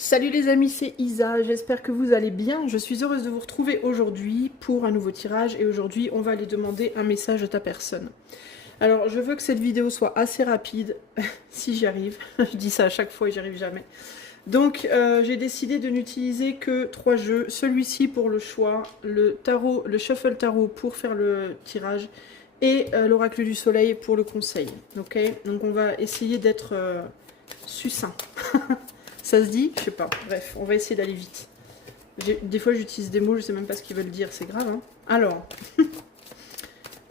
Salut les amis, c'est Isa, j'espère que vous allez bien. Je suis heureuse de vous retrouver aujourd'hui pour un nouveau tirage et aujourd'hui on va aller demander un message à ta personne. Alors je veux que cette vidéo soit assez rapide, si j'y arrive. Je dis ça à chaque fois et j'y arrive jamais. Donc j'ai décidé de n'utiliser que 3 jeux, celui-ci pour le choix, le tarot, le shuffle tarot pour faire le tirage et l'oracle du soleil pour le conseil. Ok, donc on va essayer d'être succinct. Ça se dit? Je sais pas. Bref, on va essayer d'aller vite. Des fois, j'utilise des mots, je sais même pas ce qu'ils veulent dire. C'est grave, hein. Alors.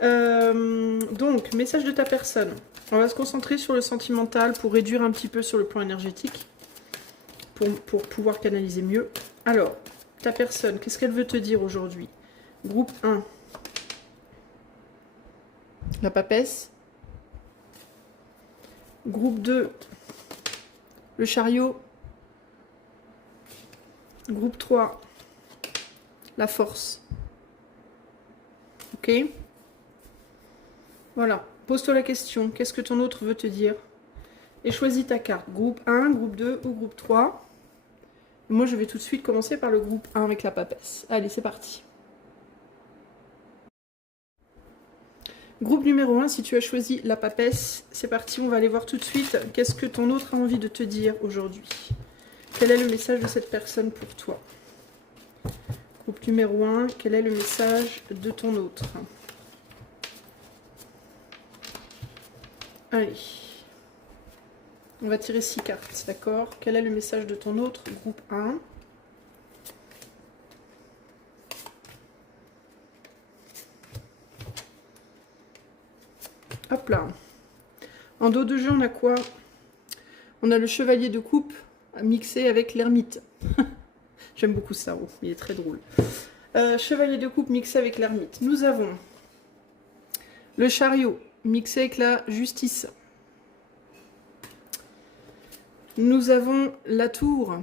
Donc, message de ta personne. On va se concentrer sur le sentimental pour réduire un petit peu sur le plan énergétique. Pour pouvoir canaliser mieux. Alors, ta personne, qu'est-ce qu'elle veut te dire aujourd'hui? Groupe 1. La papesse. Groupe 2. Le chariot. Groupe 3, la force. Ok? Voilà. Pose-toi la question. Qu'est-ce que ton autre veut te dire? Et choisis ta carte. Groupe 1, groupe 2 ou groupe 3. Moi, je vais tout de suite commencer par le groupe 1 avec la papesse. Allez, c'est parti. Groupe numéro 1, si tu as choisi la papesse, c'est parti. On va aller voir tout de suite. Qu'est-ce que ton autre a envie de te dire aujourd'hui? Quel est le message de cette personne pour toi? Groupe numéro 1, quel est le message de ton autre? Allez. On va tirer 6 cartes, d'accord? Quel est le message de ton autre? Groupe 1. Hop là. En dos de jeu, on a quoi? On a le chevalier de coupe mixé avec l'ermite. J'aime beaucoup ça, oh, il est très drôle. Chevalier de coupe mixé avec l'ermite. Nous avons le chariot mixé avec la justice. Nous avons la tour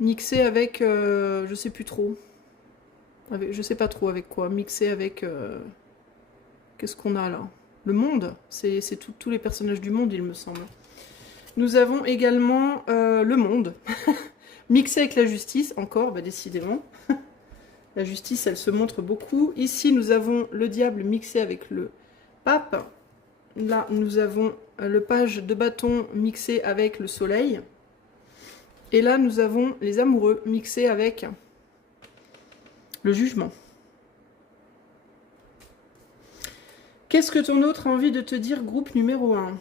mixée avec, je sais plus trop. Je sais pas trop avec quoi. Mixée avec, qu'est-ce qu'on a là? Le monde. C'est tous les personnages du monde, il me semble. Nous avons également le monde. Mixé avec la justice, encore, bah, décidément. La justice, elle se montre beaucoup. Ici, nous avons le diable mixé avec le pape. Là, nous avons le page de bâton mixé avec le soleil. Et là, nous avons les amoureux mixés avec le jugement. Qu'est-ce que ton autre a envie de te dire, groupe numéro 1?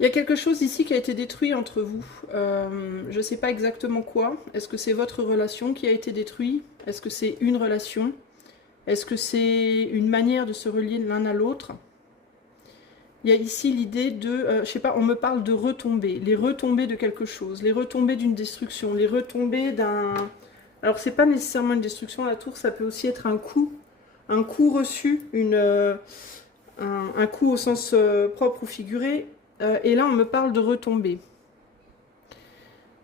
Il y a quelque chose ici qui a été détruit entre vous. Je ne sais pas exactement quoi. Est-ce que c'est votre relation qui a été détruite? Est-ce que c'est une relation? Est-ce que c'est une manière de se relier l'un à l'autre? Il y a ici l'idée de, je sais pas, on me parle de retombées. Les retombées de quelque chose, les retombées d'une destruction, les retombées d'un... Alors c'est pas nécessairement une destruction, la tour, ça peut aussi être un coup reçu, un coup au sens propre ou figuré. Et là, on me parle de retombées.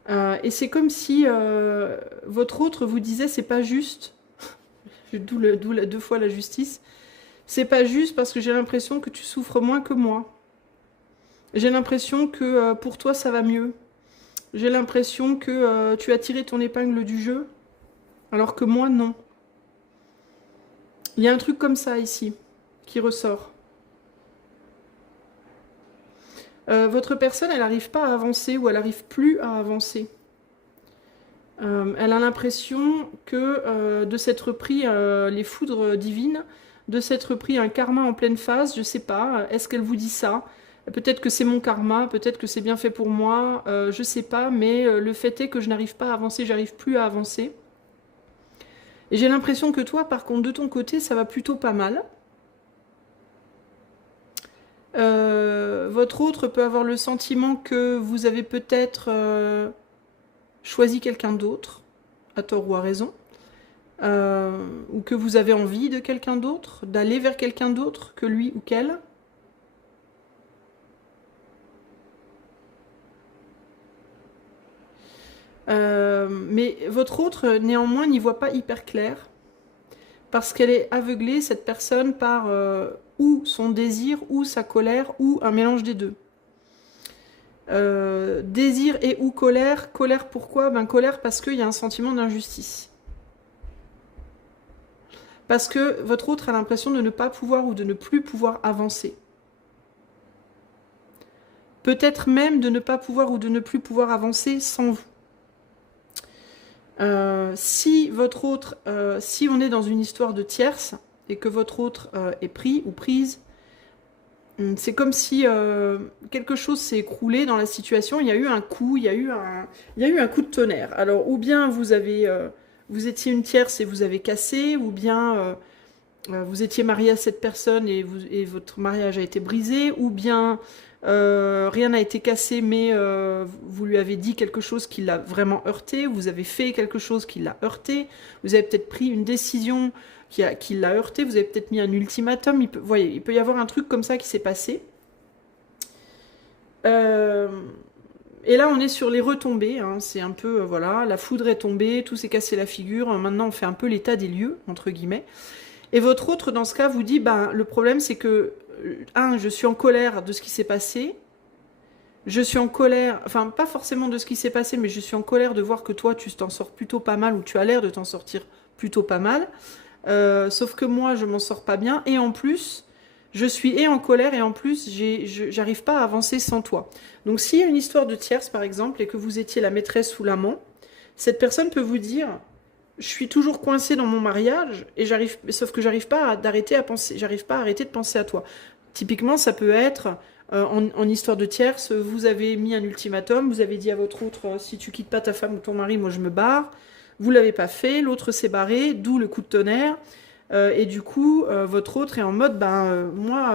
Et c'est comme si votre autre vous disait, c'est pas juste, d'où deux fois la justice, c'est pas juste parce que j'ai l'impression que tu souffres moins que moi. J'ai l'impression que pour toi, ça va mieux. J'ai l'impression que tu as tiré ton épingle du jeu, alors que moi, non. Il y a un truc comme ça ici, qui ressort. Votre personne, elle n'arrive pas à avancer ou elle n'arrive plus à avancer. Elle a l'impression que de s'être pris les foudres divines, de s'être pris un karma en pleine phase, je sais pas. Est-ce qu'elle vous dit ça? Peut-être que c'est mon karma, peut-être que c'est bien fait pour moi, je sais pas, mais le fait est que je n'arrive pas à avancer, j'arrive plus à avancer. Et j'ai l'impression que toi, par contre, de ton côté, ça va plutôt pas mal. Votre autre peut avoir le sentiment que vous avez peut-être choisi quelqu'un d'autre, à tort ou à raison, ou que vous avez envie de quelqu'un d'autre, d'aller vers quelqu'un d'autre que lui ou qu'elle. Mais votre autre, néanmoins, n'y voit pas hyper clair. Parce qu'elle est aveuglée, cette personne, par ou son désir, ou sa colère, ou un mélange des deux. Désir et ou colère. Colère pourquoi? Ben colère parce qu'il y a un sentiment d'injustice. Parce que votre autre a l'impression de ne pas pouvoir ou de ne plus pouvoir avancer. Peut-être même de ne pas pouvoir ou de ne plus pouvoir avancer sans vous. Si votre autre, si on est dans une histoire de tierce et que votre autre est pris ou prise, c'est comme si quelque chose s'est écroulé dans la situation. Il y a eu un coup, il y a eu un coup de tonnerre. Alors, ou bien vous étiez une tierce et vous avez cassé, ou bien vous étiez marié à cette personne et votre mariage a été brisé, ou bien rien n'a été cassé, mais vous lui avez dit quelque chose qui l'a vraiment heurté, vous avez fait quelque chose qui l'a heurté, vous avez peut-être pris une décision qui l'a heurté, vous avez peut-être mis un ultimatum, voyez, il peut y avoir un truc comme ça qui s'est passé. Et là, on est sur les retombées, hein, c'est un peu, voilà, la foudre est tombée, tout s'est cassé la figure, maintenant on fait un peu l'état des lieux, entre guillemets. Et votre autre, dans ce cas, vous dit, ben, le problème c'est que, je suis en colère de ce qui s'est passé, je suis en colère, enfin pas forcément de ce qui s'est passé, mais je suis en colère de voir que toi tu t'en sors plutôt pas mal, ou tu as l'air de t'en sortir plutôt pas mal, sauf que moi je m'en sors pas bien, et en plus je suis en colère, et en plus j'arrive pas à avancer sans toi. Donc s'il y a une histoire de tierce par exemple, et que vous étiez la maîtresse ou l'amant, cette personne peut vous dire, je suis toujours coincée dans mon mariage, et sauf que j'arrive pas à arrêter de penser à toi. Typiquement ça peut être en histoire de tierce, vous avez mis un ultimatum, vous avez dit à votre autre, si tu quittes pas ta femme ou ton mari, moi je me barre. Vous l'avez pas fait, l'autre s'est barré, d'où le coup de tonnerre. Et du coup, votre autre est en mode, moi,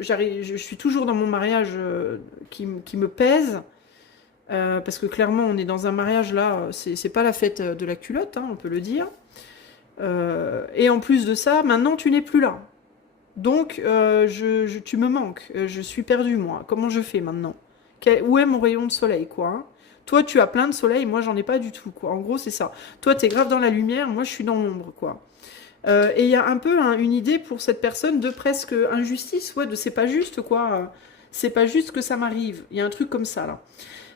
je suis toujours dans mon mariage qui me pèse. Parce que clairement, on est dans un mariage là, c'est pas la fête de la culotte, hein, on peut le dire. Et en plus de ça, maintenant tu n'es plus là. Donc, tu me manques, je suis perdue, moi. Comment je fais maintenant? Où est mon rayon de soleil, quoi, hein? Toi, tu as plein de soleil, moi, j'en ai pas du tout, quoi. En gros, c'est ça. Toi, t'es grave dans la lumière, moi, je suis dans l'ombre, quoi. Et il y a un peu une idée pour cette personne de presque injustice, ouais, de c'est pas juste, quoi. C'est pas juste que ça m'arrive. Il y a un truc comme ça, là.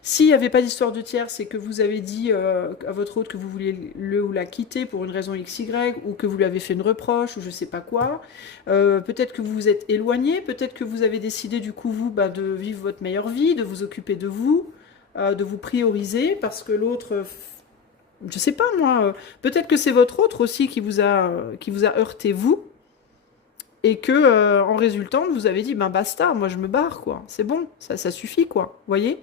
S'il n'y avait pas d'histoire de tierce et que vous avez dit à votre autre que vous vouliez le ou la quitter pour une raison XY, ou que vous lui avez fait une reproche, ou je sais pas quoi, peut-être que vous vous êtes éloigné, peut-être que vous avez décidé du coup, vous, de vivre votre meilleure vie, de vous occuper de vous prioriser, parce que l'autre, je sais pas moi, peut-être que c'est votre autre aussi qui vous a heurté vous, et que en résultant, vous avez dit, basta, moi je me barre, quoi, c'est bon, ça suffit, quoi, voyez?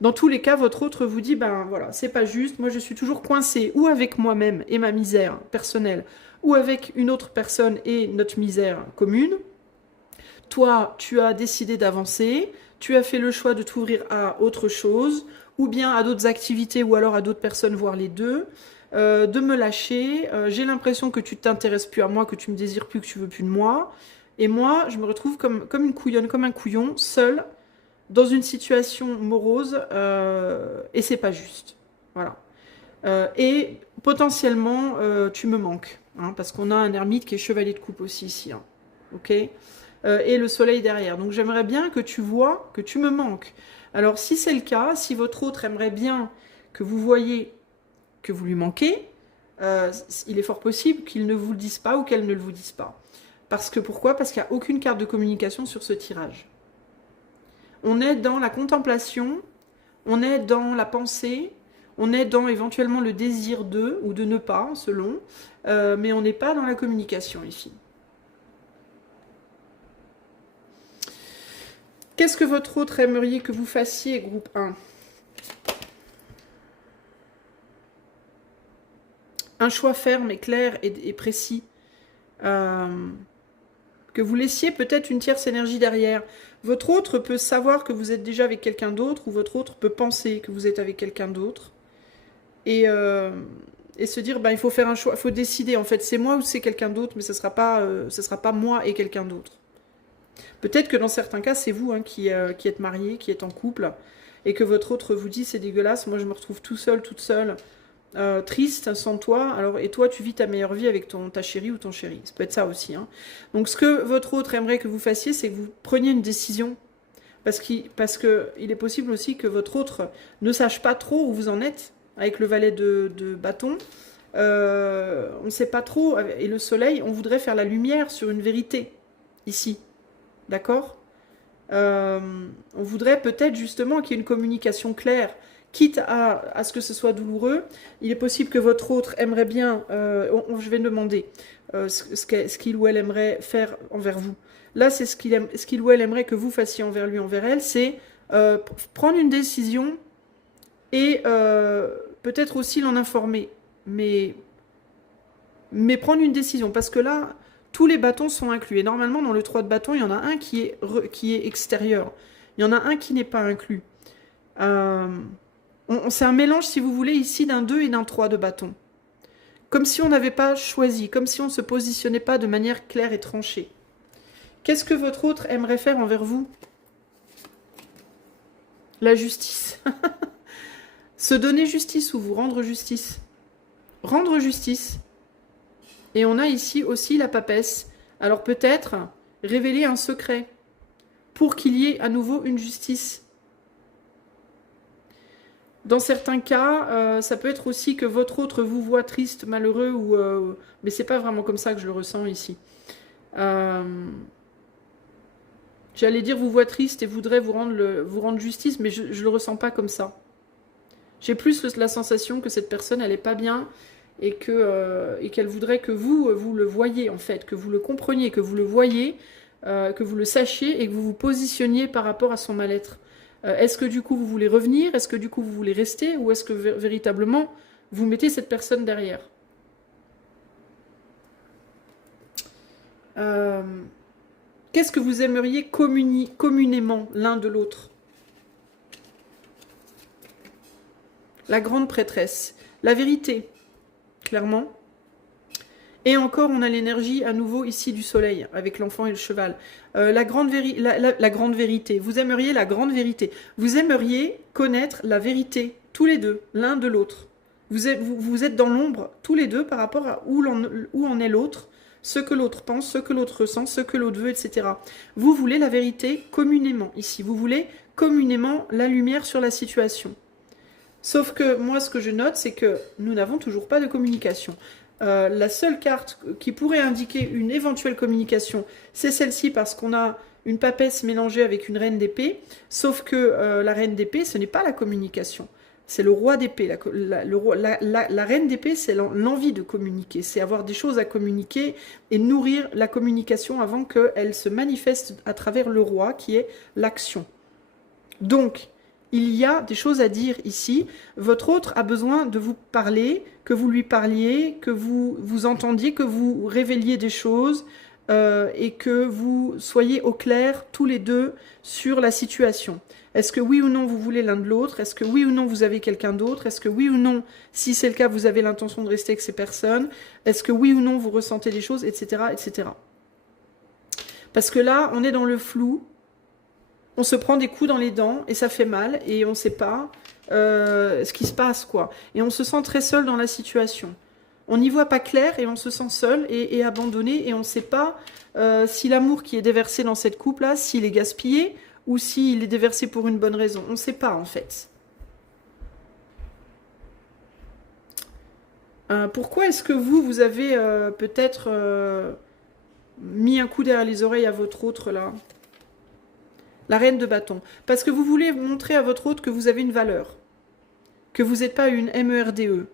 Dans tous les cas, votre autre vous dit, voilà, c'est pas juste, moi je suis toujours coincée, ou avec moi-même et ma misère personnelle, ou avec une autre personne et notre misère commune. Toi, tu as décidé d'avancer, tu as fait le choix de t'ouvrir à autre chose, ou bien à d'autres activités, ou alors à d'autres personnes, voire les deux, de me lâcher, j'ai l'impression que tu t'intéresses plus à moi, que tu me désires plus, que tu veux plus de moi, et moi, je me retrouve comme une couillonne, comme un couillon, seule, dans une situation morose, et c'est pas juste. Voilà. Et potentiellement, tu me manques, hein, parce qu'on a un ermite qui est chevalier de coupe aussi ici, hein, ok, et le soleil derrière. Donc j'aimerais bien que tu vois que tu me manques. Alors si c'est le cas, si votre autre aimerait bien que vous voyez que vous lui manquez, il est fort possible qu'il ne vous le dise pas ou qu'elle ne le vous dise pas. Parce que pourquoi? Parce qu'il n'y a aucune carte de communication sur ce tirage. On est dans la contemplation, on est dans la pensée, on est dans éventuellement le désir de, ou de ne pas, selon, mais on n'est pas dans la communication ici. Qu'est-ce que votre autre aimerait que vous fassiez, groupe 1? Un choix ferme et clair et précis. Que vous laissiez peut-être une tierce énergie derrière. Votre autre peut savoir que vous êtes déjà avec quelqu'un d'autre, ou votre autre peut penser que vous êtes avec quelqu'un d'autre. Et se dire, il faut faire un choix, il faut décider, en fait, c'est moi ou c'est quelqu'un d'autre, mais ce sera pas moi et quelqu'un d'autre. Peut-être que dans certains cas, c'est vous, hein, qui êtes marié, qui êtes en couple, et que votre autre vous dit c'est dégueulasse, moi je me retrouve tout seul, toute seule, triste, sans toi, alors, et toi tu vis ta meilleure vie avec ta chérie ou ton chéri. Ça peut être ça aussi. Hein. Donc ce que votre autre aimerait que vous fassiez, c'est que vous preniez une décision. Parce qu'il est possible aussi que votre autre ne sache pas trop où vous en êtes avec le valet de bâton. On ne sait pas trop. Et le soleil, on voudrait faire la lumière sur une vérité, ici. D'accord ? On voudrait peut-être justement qu'il y ait une communication claire, quitte à ce que ce soit douloureux. Il est possible que votre autre aimerait bien, je vais demander ce qu'il ou elle aimerait faire envers vous. Là, c'est ce qu'il ou elle aimerait que vous fassiez envers lui, envers elle, c'est prendre une décision et peut-être aussi l'en informer. Mais prendre une décision, parce que là, tous les bâtons sont inclus. Et normalement, dans le 3 de bâton, il y en a un qui est extérieur. Il y en a un qui n'est pas inclus. C'est un mélange, si vous voulez, ici d'un 2 et d'un 3 de bâton. Comme si on n'avait pas choisi, comme si on ne se positionnait pas de manière claire et tranchée. Qu'est-ce que votre autre aimerait faire envers vous? La justice. Se donner justice ou vous rendre justice. Rendre justice. Et on a ici aussi la papesse. Alors peut-être révéler un secret pour qu'il y ait à nouveau une justice. Dans certains cas, ça peut être aussi que votre autre vous voit triste, malheureux, mais c'est pas vraiment comme ça que je le ressens ici. J'allais dire vous voit triste et voudrait vous rendre justice, mais je le ressens pas comme ça. J'ai plus la sensation que cette personne, elle est pas bien et qu'elle voudrait que vous le voyiez en fait, que vous le compreniez, que vous le voyiez, que vous le sachiez et que vous vous positionniez par rapport à son mal-être. Est-ce que du coup vous voulez revenir? Est-ce que du coup vous voulez rester? Ou est-ce que véritablement vous mettez cette personne derrière? Qu'est-ce que vous aimeriez communément l'un de l'autre? La grande prêtresse. La vérité, clairement. Et encore, on a l'énergie à nouveau ici du soleil, avec l'enfant et le cheval. La grande vérité. Vous aimeriez la grande vérité. Vous aimeriez connaître la vérité, tous les deux, l'un de l'autre. Vous êtes dans l'ombre, tous les deux, par rapport à où en est l'autre, ce que l'autre pense, ce que l'autre ressent, ce que l'autre veut, etc. Vous voulez la vérité communément, ici. Vous voulez communément la lumière sur la situation. Sauf que moi, ce que je note, c'est que nous n'avons toujours pas de communication. La seule carte qui pourrait indiquer une éventuelle communication, c'est celle-ci parce qu'on a une papesse mélangée avec une reine d'épée, sauf que la reine d'épée, ce n'est pas la communication, c'est le roi d'épée. La reine d'épée, c'est l'envie de communiquer, c'est avoir des choses à communiquer et nourrir la communication avant qu'elle se manifeste à travers le roi, qui est l'action. Donc, il y a des choses à dire ici. Votre autre a besoin de vous parler, que vous lui parliez, que vous vous entendiez, que vous révéliez des choses et que vous soyez au clair tous les deux sur la situation. Est-ce que oui ou non vous voulez l'un de l'autre? Est-ce que oui ou non vous avez quelqu'un d'autre? Est-ce que oui ou non, si c'est le cas, vous avez l'intention de rester avec ces personnes? Est-ce que oui ou non vous ressentez des choses, etc., etc. Parce que là, on est dans le flou. On se prend des coups dans les dents et ça fait mal et on ne sait pas ce qui se passe, quoi. Et on se sent très seul dans la situation. On n'y voit pas clair et on se sent seul et abandonné et on ne sait pas si l'amour qui est déversé dans cette coupe-là, s'il est gaspillé ou s'il est déversé pour une bonne raison. On ne sait pas, en fait. Pourquoi est-ce que vous avez peut-être mis un coup derrière les oreilles à votre autre, là ? La reine de bâton. Parce que vous voulez montrer à votre autre que vous avez une valeur. Que vous n'êtes pas une MERDE.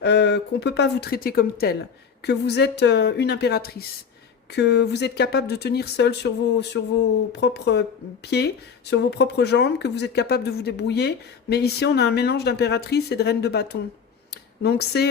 Qu'on ne peut pas vous traiter comme telle. Que vous êtes une impératrice. Que vous êtes capable de tenir seul sur vos propres pieds, sur vos propres jambes. Que vous êtes capable de vous débrouiller. Mais ici, on a un mélange d'impératrice et de reine de bâton. Donc c'est...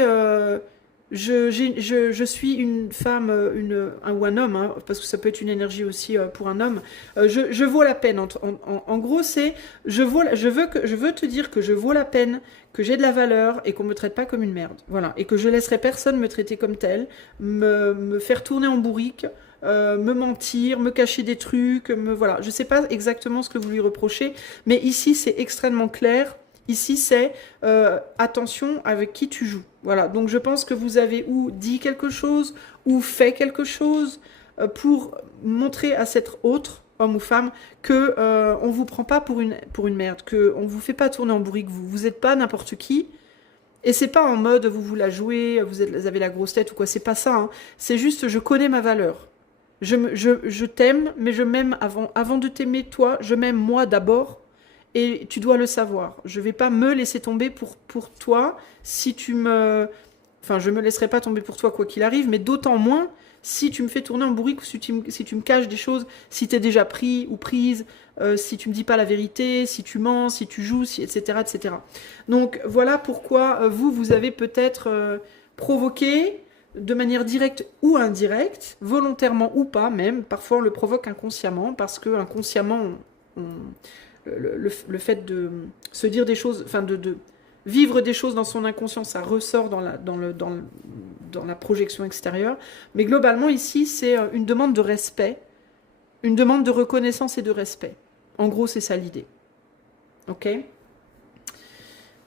Je suis une femme, ou un homme, hein, parce que ça peut être une énergie aussi pour un homme. Je vaux la peine. En gros, c'est je veux te dire que je vaux la peine, que j'ai de la valeur et qu'on me traite pas comme une merde. Voilà, et que je laisserai personne me traiter comme telle, me faire tourner en bourrique, me mentir, me cacher des trucs, voilà. Je ne sais pas exactement ce que vous lui reprochez, mais ici c'est extrêmement clair. Ici c'est attention avec qui tu joues. Voilà, donc je pense que vous avez ou dit quelque chose, ou fait quelque chose pour montrer à cet autre, homme ou femme, que on vous prend pas pour une merde, qu'on vous fait pas tourner en bourrique, vous n'êtes pas n'importe qui. Et c'est pas en mode vous la jouez, vous avez la grosse tête ou quoi, c'est pas ça. Hein. C'est juste je connais ma valeur. Je t'aime, mais je m'aime avant de t'aimer toi, je m'aime moi d'abord. Et tu dois le savoir. Je vais pas me laisser tomber pour toi si tu me... Enfin, je me laisserai pas tomber pour toi quoi qu'il arrive, mais d'autant moins si tu me fais tourner en bourrique ou si tu me caches des choses, si tu es déjà pris ou prise, si tu me dis pas la vérité, si tu mens, si tu joues, etc., etc. Donc voilà pourquoi vous avez peut-être provoqué de manière directe ou indirecte, volontairement ou pas même, parfois on le provoque inconsciemment, parce que inconsciemment, le fait de se dire des choses, enfin de vivre des choses dans son inconscient, ça ressort dans la projection extérieure. Mais globalement, ici, c'est une demande de respect, une demande de reconnaissance et de respect. En gros, c'est ça l'idée. Ok ?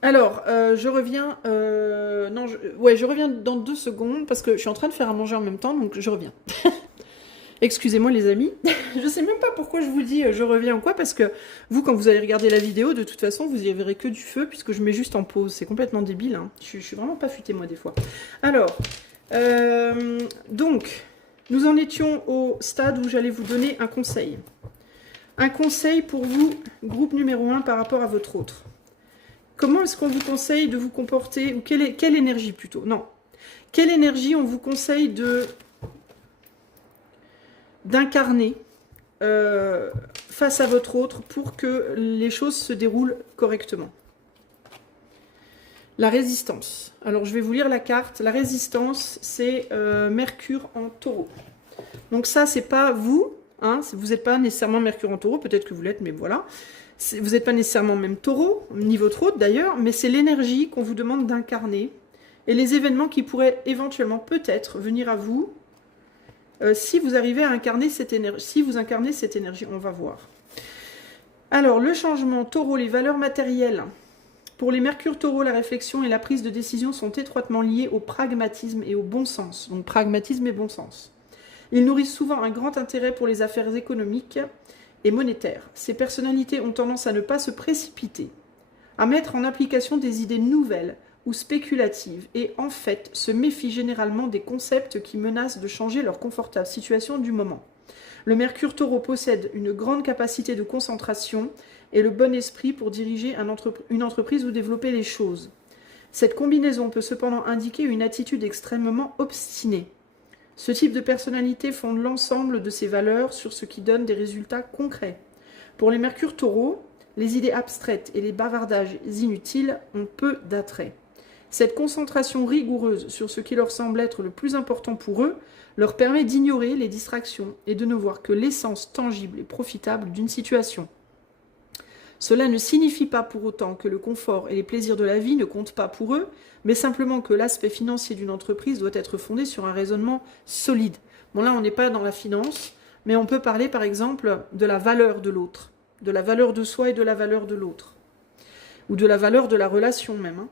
Alors, je reviens... je reviens dans 2 secondes, parce que je suis en train de faire à manger en même temps, donc je reviens. Excusez-moi les amis, je sais même pas pourquoi je vous dis je reviens ou quoi, parce que vous, quand vous allez regarder la vidéo, de toute façon, vous y verrez que du feu, puisque je mets juste en pause. C'est complètement débile, hein. Je suis vraiment pas futée, moi, des fois. Alors, donc, nous en étions au stade où j'allais vous donner un conseil. Un conseil pour vous, groupe numéro 1, par rapport à votre autre. Comment est-ce qu'on vous conseille de vous comporter, ou quelle énergie plutôt? Non. Quelle énergie on vous conseille d'incarner face à votre autre pour que les choses se déroulent correctement? La résistance. Alors je vais vous lire la carte. La résistance, c'est Mercure en taureau. Donc ça, c'est pas vous, hein, vous n'êtes pas nécessairement Mercure en taureau, peut-être que vous l'êtes, mais voilà. Vous n'êtes pas nécessairement même taureau, ni votre autre d'ailleurs, mais c'est l'énergie qu'on vous demande d'incarner et les événements qui pourraient éventuellement peut-être venir à vous si vous arrivez à incarner cette énergie, si vous incarnez cette énergie, on va voir. Alors, le changement, taureau, les valeurs matérielles. Pour les Mercure taureau, la réflexion et la prise de décision sont étroitement liées au pragmatisme et au bon sens. Donc, pragmatisme et bon sens. Ils nourrissent souvent un grand intérêt pour les affaires économiques et monétaires. Ces personnalités ont tendance à ne pas se précipiter, à mettre en application des idées nouvelles ou spéculatives et en fait se méfient généralement des concepts qui menacent de changer leur confortable situation du moment. Le Mercure taureau possède une grande capacité de concentration et le bon esprit pour diriger une entreprise ou développer les choses. Cette combinaison peut cependant indiquer une attitude extrêmement obstinée. Ce type de personnalité fonde l'ensemble de ses valeurs sur ce qui donne des résultats concrets. Pour les Mercure taureau, les idées abstraites et les bavardages inutiles ont peu d'attrait. Cette concentration rigoureuse sur ce qui leur semble être le plus important pour eux leur permet d'ignorer les distractions et de ne voir que l'essence tangible et profitable d'une situation. Cela ne signifie pas pour autant que le confort et les plaisirs de la vie ne comptent pas pour eux, mais simplement que l'aspect financier d'une entreprise doit être fondé sur un raisonnement solide. Bon là, on n'est pas dans la finance, mais on peut parler par exemple de la valeur de l'autre, de la valeur de soi et de la valeur de l'autre, ou de la valeur de la relation même, hein.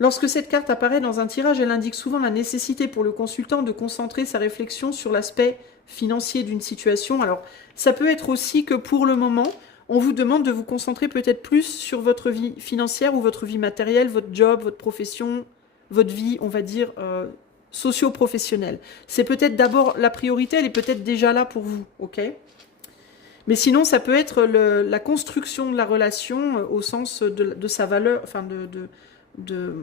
Lorsque cette carte apparaît dans un tirage, elle indique souvent la nécessité pour le consultant de concentrer sa réflexion sur l'aspect financier d'une situation. Alors, ça peut être aussi que pour le moment, on vous demande de vous concentrer peut-être plus sur votre vie financière ou votre vie matérielle, votre job, votre profession, votre vie, on va dire, socio-professionnelle. C'est peut-être d'abord la priorité, elle est peut-être déjà là pour vous, ok ? Mais sinon, ça peut être la construction de la relation au sens de sa valeur, enfin de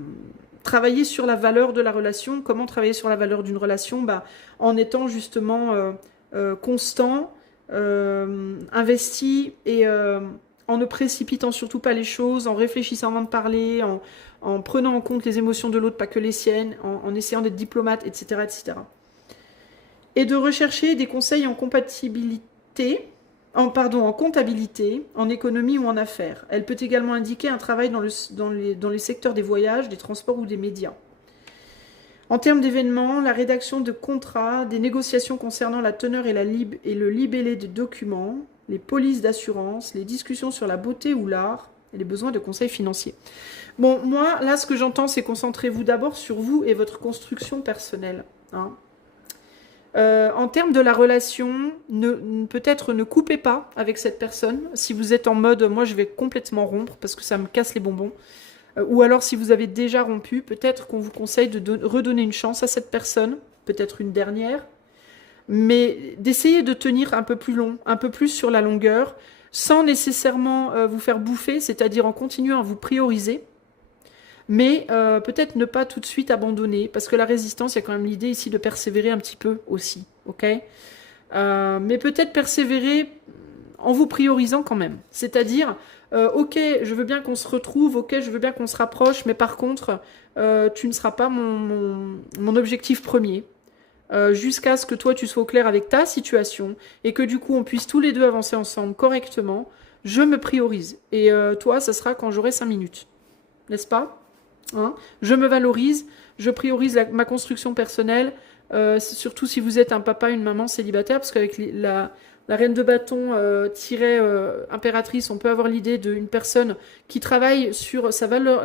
travailler sur la valeur de la relation. Comment travailler sur la valeur d'une relation? En étant justement constant, investi et en ne précipitant surtout pas les choses, en réfléchissant avant de parler, en prenant en compte les émotions de l'autre, pas que les siennes, en essayant d'être diplomate, etc., etc. Et de rechercher des conseils en comptabilité, en économie ou en affaires. Elle peut également indiquer un travail dans les secteurs des voyages, des transports ou des médias. En termes d'événements, la rédaction de contrats, des négociations concernant la teneur et le libellé de documents, les polices d'assurance, les discussions sur la beauté ou l'art, et les besoins de conseils financiers. Bon, moi, là, ce que j'entends, c'est concentrez-vous d'abord sur vous et votre construction personnelle. Hein. En termes de la relation, peut-être ne coupez pas avec cette personne. Si vous êtes en mode, moi, je vais complètement rompre parce que ça me casse les bonbons. Ou alors, si vous avez déjà rompu, peut-être qu'on vous conseille de redonner une chance à cette personne, peut-être une dernière, mais d'essayer de tenir un peu plus long, un peu plus sur la longueur, sans nécessairement vous faire bouffer, c'est-à-dire en continuant à vous prioriser, mais peut-être ne pas tout de suite abandonner, parce que la résistance, il y a quand même l'idée ici de persévérer un petit peu aussi, ok? Mais peut-être persévérer en vous priorisant quand même, c'est-à-dire ok, je veux bien qu'on se retrouve, ok, je veux bien qu'on se rapproche, mais par contre, tu ne seras pas mon objectif premier. Jusqu'à ce que toi, tu sois au clair avec ta situation et que du coup, on puisse tous les deux avancer ensemble correctement, je me priorise. Et toi, ça sera quand j'aurai 5 minutes. N'est-ce pas? Hein? Je me valorise, je priorise ma construction personnelle, surtout si vous êtes un papa, une maman célibataire, parce qu'avec la reine de bâton impératrice, on peut avoir l'idée d'une personne qui travaille sur sa valeur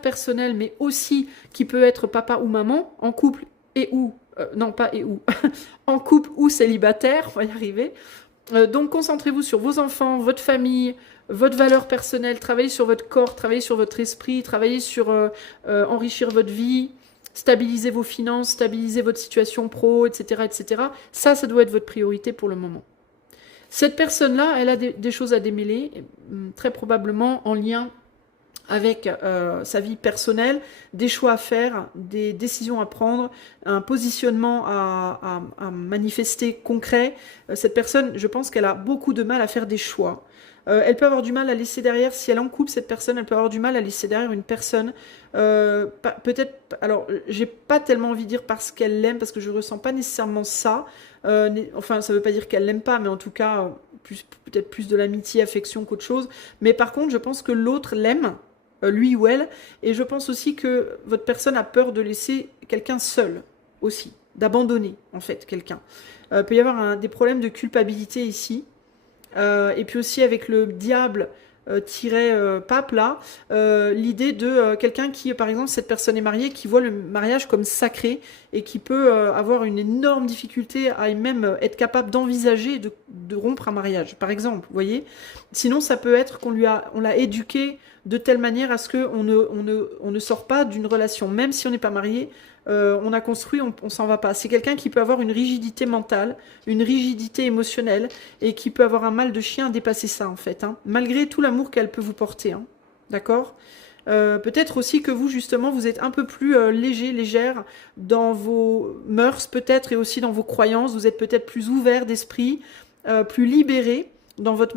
personnelle, mais aussi qui peut être papa ou maman, en couple et ou, non pas et ou, en couple ou célibataire, on va y arriver. Donc concentrez-vous sur vos enfants, votre famille, votre valeur personnelle, travaillez sur votre corps, travaillez sur votre esprit, travaillez sur enrichir votre vie, stabiliser vos finances, stabiliser votre situation pro, etc., etc. Ça doit être votre priorité pour le moment. Cette personne-là, elle a des choses à démêler, très probablement en lien avec sa vie personnelle, des choix à faire, des décisions à prendre, un positionnement à manifester concret. Cette personne, je pense qu'elle a beaucoup de mal à faire des choix. Elle peut avoir du mal à laisser derrière, si elle en couple cette personne, elle peut avoir du mal à laisser derrière une personne. Peut-être, alors j'ai pas tellement envie de dire parce qu'elle l'aime, parce que je ressens pas nécessairement ça. Enfin, ça veut pas dire qu'elle l'aime pas, mais en tout cas, peut-être plus de l'amitié, affection qu'autre chose. Mais par contre, je pense que l'autre l'aime, lui ou elle, et je pense aussi que votre personne a peur de laisser quelqu'un seul aussi, d'abandonner en fait quelqu'un. Peut y avoir des problèmes de culpabilité ici. Et puis aussi avec le diable pape là, l'idée de quelqu'un qui, par exemple, cette personne est mariée, qui voit le mariage comme sacré et qui peut avoir une énorme difficulté à même être capable d'envisager de rompre un mariage, par exemple, vous voyez. Sinon, ça peut être qu'on l'a éduqué de telle manière à ce qu'on ne sort pas d'une relation, même si on n'est pas marié. On a construit, on s'en va pas. C'est quelqu'un qui peut avoir une rigidité mentale, une rigidité émotionnelle, et qui peut avoir un mal de chien à dépasser ça, en fait, hein, malgré tout l'amour qu'elle peut vous porter. Hein, d'accord? Peut-être aussi que vous, justement, vous êtes un peu plus léger, légère dans vos mœurs, peut-être, et aussi dans vos croyances. Vous êtes peut-être plus ouvert d'esprit, plus libéré dans votre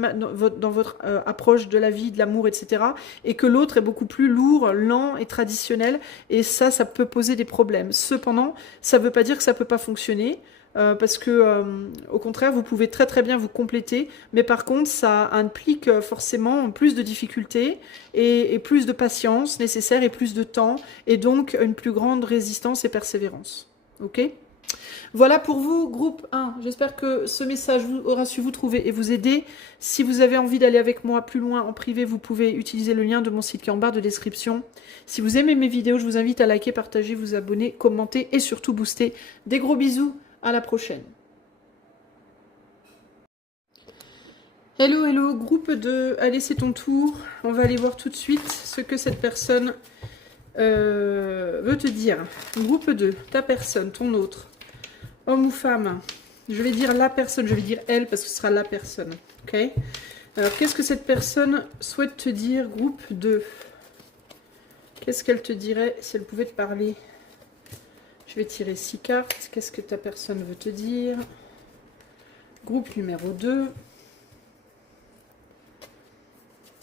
approche de la vie, de l'amour, etc. Et que l'autre est beaucoup plus lourd, lent et traditionnel. Et ça peut poser des problèmes. Cependant, ça ne veut pas dire que ça ne peut pas fonctionner. Parce que, au contraire, vous pouvez très très bien vous compléter. Mais par contre, ça implique forcément plus de difficultés et plus de patience nécessaire et plus de temps. Et donc, une plus grande résistance et persévérance. Ok ? Voilà pour vous, groupe 1. J'espère que ce message aura su vous trouver et vous aider. Si vous avez envie d'aller avec moi plus loin en privé, vous pouvez utiliser le lien de mon site qui est en barre de description. Si vous aimez mes vidéos, je vous invite à liker, partager, vous abonner, commenter et surtout booster. Des gros bisous, à la prochaine. Hello, hello, groupe 2. Allez, c'est ton tour. On va aller voir tout de suite ce que cette personne veut te dire. Groupe 2, ta personne, ton autre. Homme ou femme? Je vais dire la personne, je vais dire elle parce que ce sera la personne. Ok? Alors, qu'est-ce que cette personne souhaite te dire, groupe 2? Qu'est-ce qu'elle te dirait si elle pouvait te parler? Je vais tirer 6 cartes. Qu'est-ce que ta personne veut te dire? Groupe numéro 2.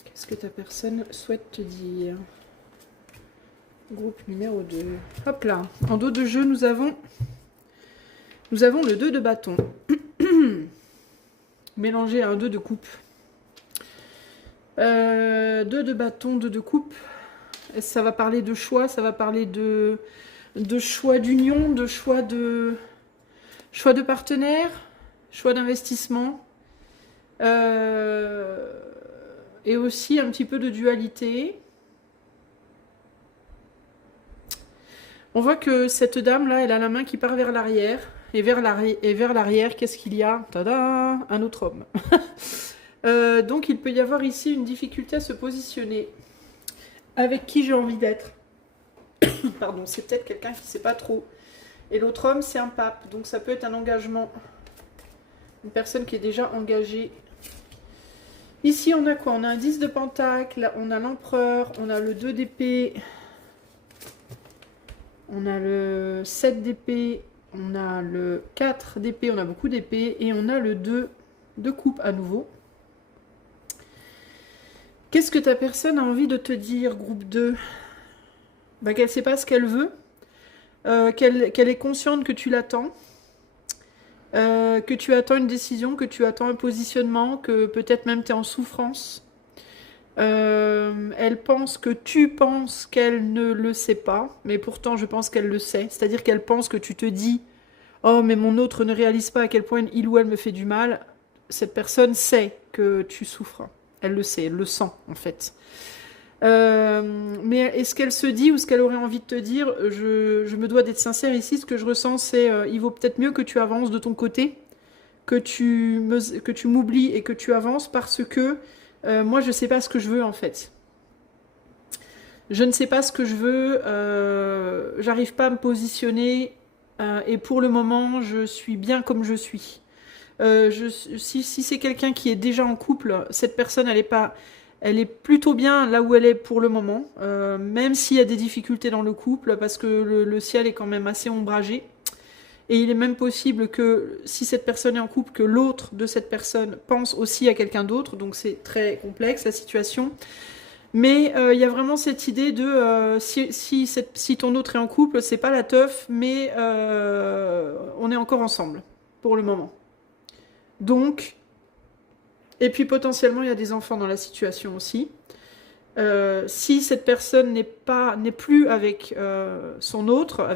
Qu'est-ce que ta personne souhaite te dire? Groupe numéro 2. Hop là. En dos de jeu, nous avons le 2 de bâton. Mélangé à un 2 de coupe. 2 de bâton, 2 de coupe. Ça va parler de choix, ça va parler de choix d'union, de choix de partenaire, choix d'investissement. Et aussi un petit peu de dualité. On voit que cette dame-là, elle a la main qui part vers l'arrière. Et vers l'arrière, qu'est-ce qu'il y a? Tada! Un autre homme. Donc il peut y avoir ici une difficulté à se positionner. Avec qui j'ai envie d'être? Pardon, c'est peut-être quelqu'un qui ne sait pas trop. Et l'autre homme, c'est un pape. Donc ça peut être un engagement. Une personne qui est déjà engagée. Ici, on a quoi? On a un 10 de pentacle, on a l'empereur, on a le 2 d'épée, on a le 7 d'épée, on a le 4 d'épée, on a beaucoup d'épée, et on a le 2 de coupe à nouveau. Qu'est-ce que ta personne a envie de te dire, groupe 2? Bah, qu'elle ne sait pas ce qu'elle veut, qu'elle est consciente que tu l'attends, que tu attends une décision, que tu attends un positionnement, que peut-être même tu es en souffrance. Elle pense que tu penses qu'elle ne le sait pas, mais pourtant je pense qu'elle le sait. C'est-à-dire qu'elle pense que tu te dis « Oh, mais mon autre ne réalise pas à quel point il ou elle me fait du mal ». Cette personne sait que tu souffres. Elle le sait, elle le sent en fait. Mais est-ce qu'elle se dit ou ce qu'elle aurait envie de te dire? Je me dois d'être sincère ici. Ce que je ressens, c'est il vaut peut-être mieux que tu avances de ton côté, que tu m'oublies et que tu avances, parce que moi, je ne sais pas ce que je veux en fait. Je ne sais pas ce que je veux. J'arrive pas à me positionner et pour le moment, je suis bien comme je suis. Si c'est quelqu'un qui est déjà en couple, cette personne, elle est plutôt bien là où elle est pour le moment, même s'il y a des difficultés dans le couple, parce que le ciel est quand même assez ombragé. Et il est même possible que, si cette personne est en couple, que l'autre de cette personne pense aussi à quelqu'un d'autre, donc c'est très complexe la situation. Mais il y a vraiment cette idée de, si ton autre est en couple, c'est pas la teuf, mais on est encore ensemble, pour le moment. Donc, et puis potentiellement il y a des enfants dans la situation aussi. Si cette personne n'est plus avec son autre,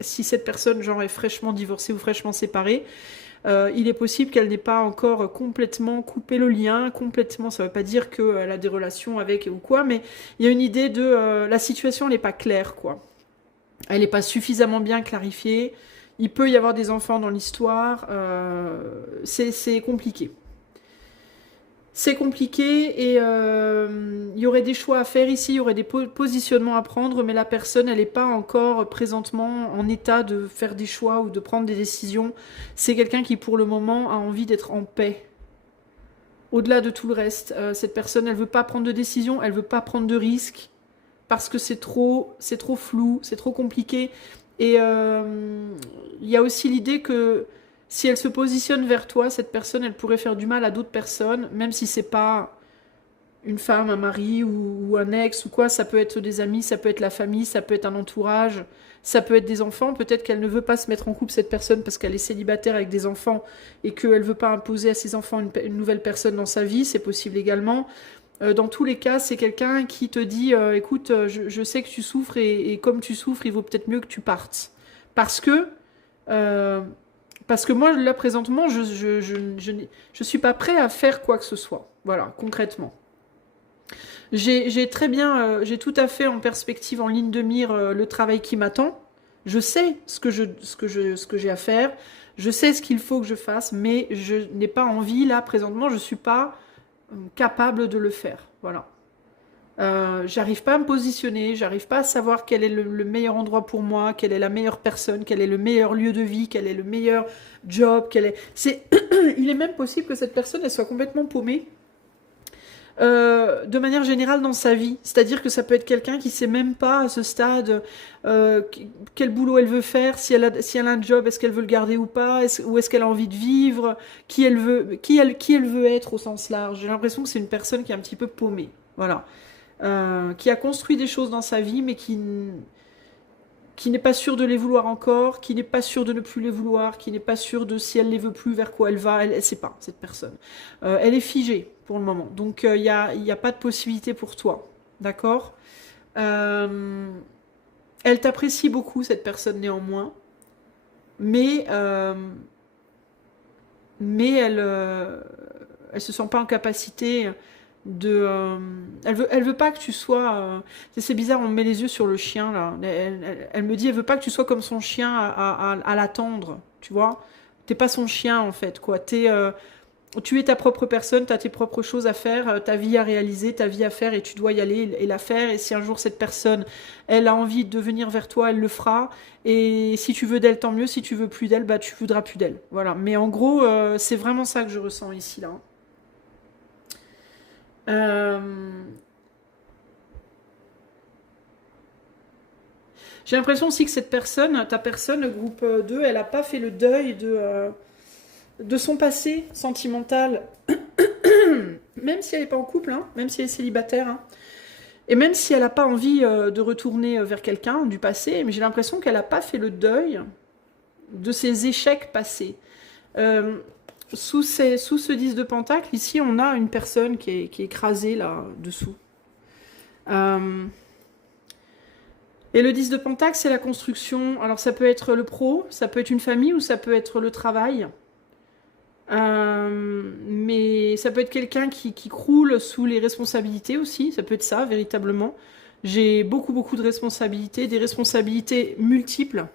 si cette personne genre est fraîchement divorcée ou fraîchement séparée, il est possible qu'elle n'ait pas encore complètement coupé le lien, complètement, ça ne veut pas dire qu'elle a des relations avec ou quoi, mais il y a une idée de la situation n'est pas claire, quoi. Elle n'est pas suffisamment bien clarifiée. Il peut y avoir des enfants dans l'histoire. C'est compliqué. C'est compliqué et il y aurait des choix à faire ici, il y aurait des positionnements à prendre, mais la personne, elle n'est pas encore présentement en état de faire des choix ou de prendre des décisions. C'est quelqu'un qui, pour le moment, a envie d'être en paix. Au-delà de tout le reste, cette personne, elle ne veut pas prendre de décision, elle ne veut pas prendre de risques, parce que c'est trop flou, c'est trop compliqué. Et il y a aussi l'idée que si elle se positionne vers toi, cette personne, elle pourrait faire du mal à d'autres personnes, même si c'est pas une femme, un mari ou un ex ou quoi, ça peut être des amis, ça peut être la famille, ça peut être un entourage, ça peut être des enfants. Peut-être qu'elle ne veut pas se mettre en couple, cette personne, parce qu'elle est célibataire avec des enfants et qu'elle ne veut pas imposer à ses enfants une nouvelle personne dans sa vie, c'est possible également. Dans tous les cas, c'est quelqu'un qui te dit écoute, je sais que tu souffres et comme tu souffres, il vaut peut-être mieux que tu partes. Parce que moi, là, présentement, je suis pas prêt à faire quoi que ce soit. Voilà, concrètement. J'ai tout à fait en perspective, en ligne de mire, le travail qui m'attend. Je sais ce que j'ai à faire. Je sais ce qu'il faut que je fasse, mais je n'ai pas envie, là, présentement, je suis pas capable de le faire. Voilà. J'arrive pas à me positionner, j'arrive pas à savoir quel est le meilleur endroit pour moi, quelle est la meilleure personne, quel est le meilleur lieu de vie, quel est le meilleur job, il est même possible que cette personne, elle soit complètement paumée de manière générale dans sa vie. C'est-à-dire que ça peut être quelqu'un qui sait même pas à ce stade quel boulot elle veut faire, si elle a un job, est-ce qu'elle veut le garder ou pas, ou est-ce qu'elle a envie de vivre, qui elle veut être au sens large. J'ai l'impression que c'est une personne qui est un petit peu paumée. Voilà. Qui a construit des choses dans sa vie, mais qui n'est pas sûre de les vouloir encore, qui n'est pas sûre de ne plus les vouloir, qui n'est pas sûre de si elle les veut plus, vers quoi elle va, elle ne sait pas, cette personne. Elle est figée pour le moment, donc il n'y a pas de possibilité pour toi, d'accord? Euh, Elle t'apprécie beaucoup, cette personne néanmoins, mais, euh, mais elle se sent pas en capacité de... elle veut pas que tu sois... c'est bizarre, on me met les yeux sur le chien, là. Elle me dit, elle veut pas que tu sois comme son chien à l'attendre, tu vois. T'es pas son chien, en fait, quoi. Tu es ta propre personne, tu as tes propres choses à faire, ta vie à réaliser, ta vie à faire et tu dois y aller et la faire. Et si un jour cette personne, elle a envie de venir vers toi, elle le fera. Et si tu veux d'elle, tant mieux. Si tu veux plus d'elle, bah tu voudras plus d'elle. Voilà. Mais en gros, c'est vraiment ça que je ressens ici, là. Euh, J'ai l'impression aussi que cette personne, ta personne, le groupe 2, elle n'a pas fait le deuil de son passé sentimental, même si elle n'est pas en couple, hein, même si elle est célibataire, hein. Et même si elle n'a pas envie de retourner vers quelqu'un du passé, mais j'ai l'impression qu'elle n'a pas fait le deuil de ses échecs passés. Euh, sous ce 10 de pentacle, ici, on a une personne qui est écrasée là dessous. Euh, et le 10 de pentacle, c'est la construction. Alors ça peut être le pro, ça peut être une famille ou ça peut être le travail. Mais ça peut être quelqu'un qui croule sous les responsabilités aussi, ça peut être ça, véritablement. J'ai beaucoup de responsabilités, des responsabilités multiples,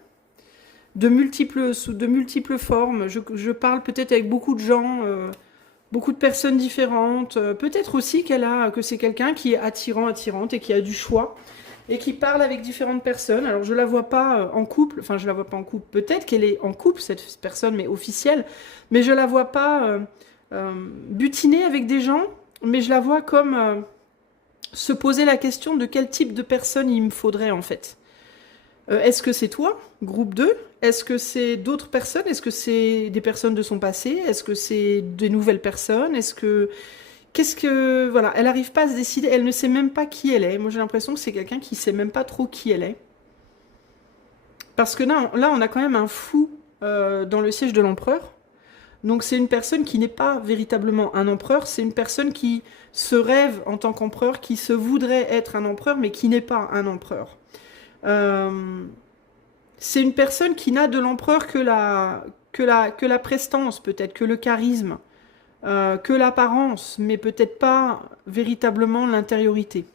de multiples formes. Je parle peut-être avec beaucoup de gens, beaucoup de personnes différentes. Peut-être aussi que c'est quelqu'un qui est attirante et qui a du choix et qui parle avec différentes personnes. Alors je la vois pas en couple, enfin je la vois pas en couple, peut-être qu'elle est en couple cette personne, mais officielle, mais je la vois pas butiner avec des gens, mais je la vois comme se poser la question de quel type de personne il me faudrait en fait. Est-ce que c'est toi, groupe 2? Est-ce que c'est d'autres personnes? Est-ce que c'est des personnes de son passé? Est-ce que c'est des nouvelles personnes? Voilà, elle n'arrive pas à se décider, elle ne sait même pas qui elle est. Moi j'ai l'impression que c'est quelqu'un qui sait même pas trop qui elle est. Parce que là on a quand même un fou dans le siège de l'empereur. Donc c'est une personne qui n'est pas véritablement un empereur, c'est une personne qui se rêve en tant qu'empereur, qui se voudrait être un empereur, mais qui n'est pas un empereur. Euh, c'est une personne qui n'a de l'empereur que la prestance, peut-être, que le charisme, que l'apparence, mais peut-être pas véritablement l'intériorité.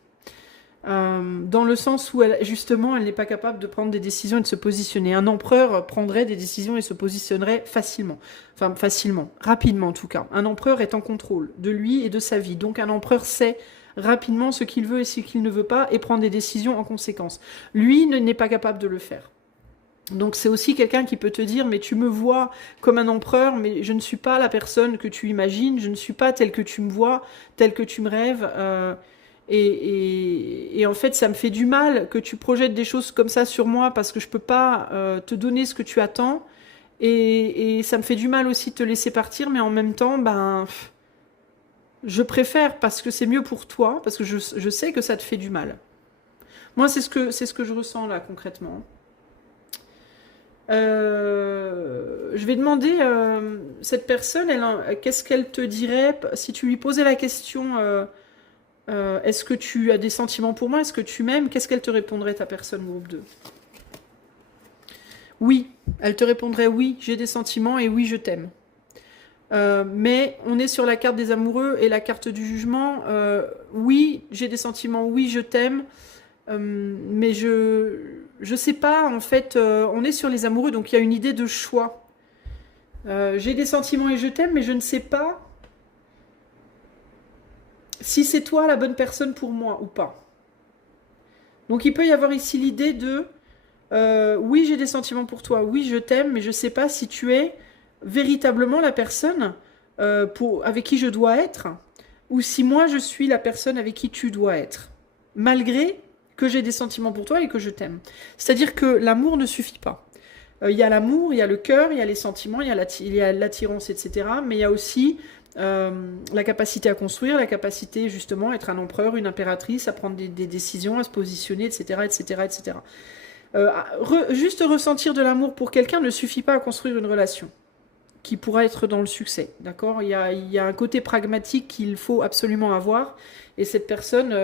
Dans le sens où, justement, elle n'est pas capable de prendre des décisions et de se positionner. Un empereur prendrait des décisions et se positionnerait facilement. Enfin, facilement, rapidement en tout cas. Un empereur est en contrôle de lui et de sa vie. Donc un empereur sait rapidement ce qu'il veut et ce qu'il ne veut pas et prend des décisions en conséquence. Lui n'est pas capable de le faire. Donc c'est aussi quelqu'un qui peut te dire, mais tu me vois comme un empereur, mais je ne suis pas la personne que tu imagines, je ne suis pas telle que tu me vois, telle que tu me rêves. Et en fait, ça me fait du mal que tu projettes des choses comme ça sur moi parce que je peux pas te donner ce que tu attends. Et ça me fait du mal aussi de te laisser partir, mais en même temps, ben, je préfère parce que c'est mieux pour toi, parce que je sais que ça te fait du mal. Moi, c'est ce que je ressens là concrètement. Je vais demander cette personne, qu'est-ce qu'elle te dirait si tu lui posais la question est-ce que tu as des sentiments pour moi? Est-ce que tu m'aimes? Qu'est-ce qu'elle te répondrait, ta personne, groupe 2? Oui, elle te répondrait oui, j'ai des sentiments et oui, je t'aime. Mais on est sur la carte des amoureux et la carte du jugement. Oui, j'ai des sentiments, oui, je t'aime. Mais je sais pas, en fait, on est sur les amoureux, donc il y a une idée de choix. J'ai des sentiments et je t'aime, mais je ne sais pas si c'est toi la bonne personne pour moi ou pas. Donc il peut y avoir ici l'idée de oui, j'ai des sentiments pour toi, oui, je t'aime, mais je ne sais pas si tu es véritablement la personne avec qui je dois être, ou si moi je suis la personne avec qui tu dois être, malgré que j'ai des sentiments pour toi et que je t'aime. C'est-à-dire que l'amour ne suffit pas. Il y a l'amour, il y a le cœur, il y a les sentiments, il y a l'attirance, etc. Mais il y a aussi la capacité à construire, la capacité justement à être un empereur, une impératrice, à prendre des décisions, à se positionner, etc. etc., etc. Juste ressentir de l'amour pour quelqu'un ne suffit pas à construire une relation. qui pourra être dans le succès, d'accord? Il y a un côté pragmatique qu'il faut absolument avoir, et cette personne,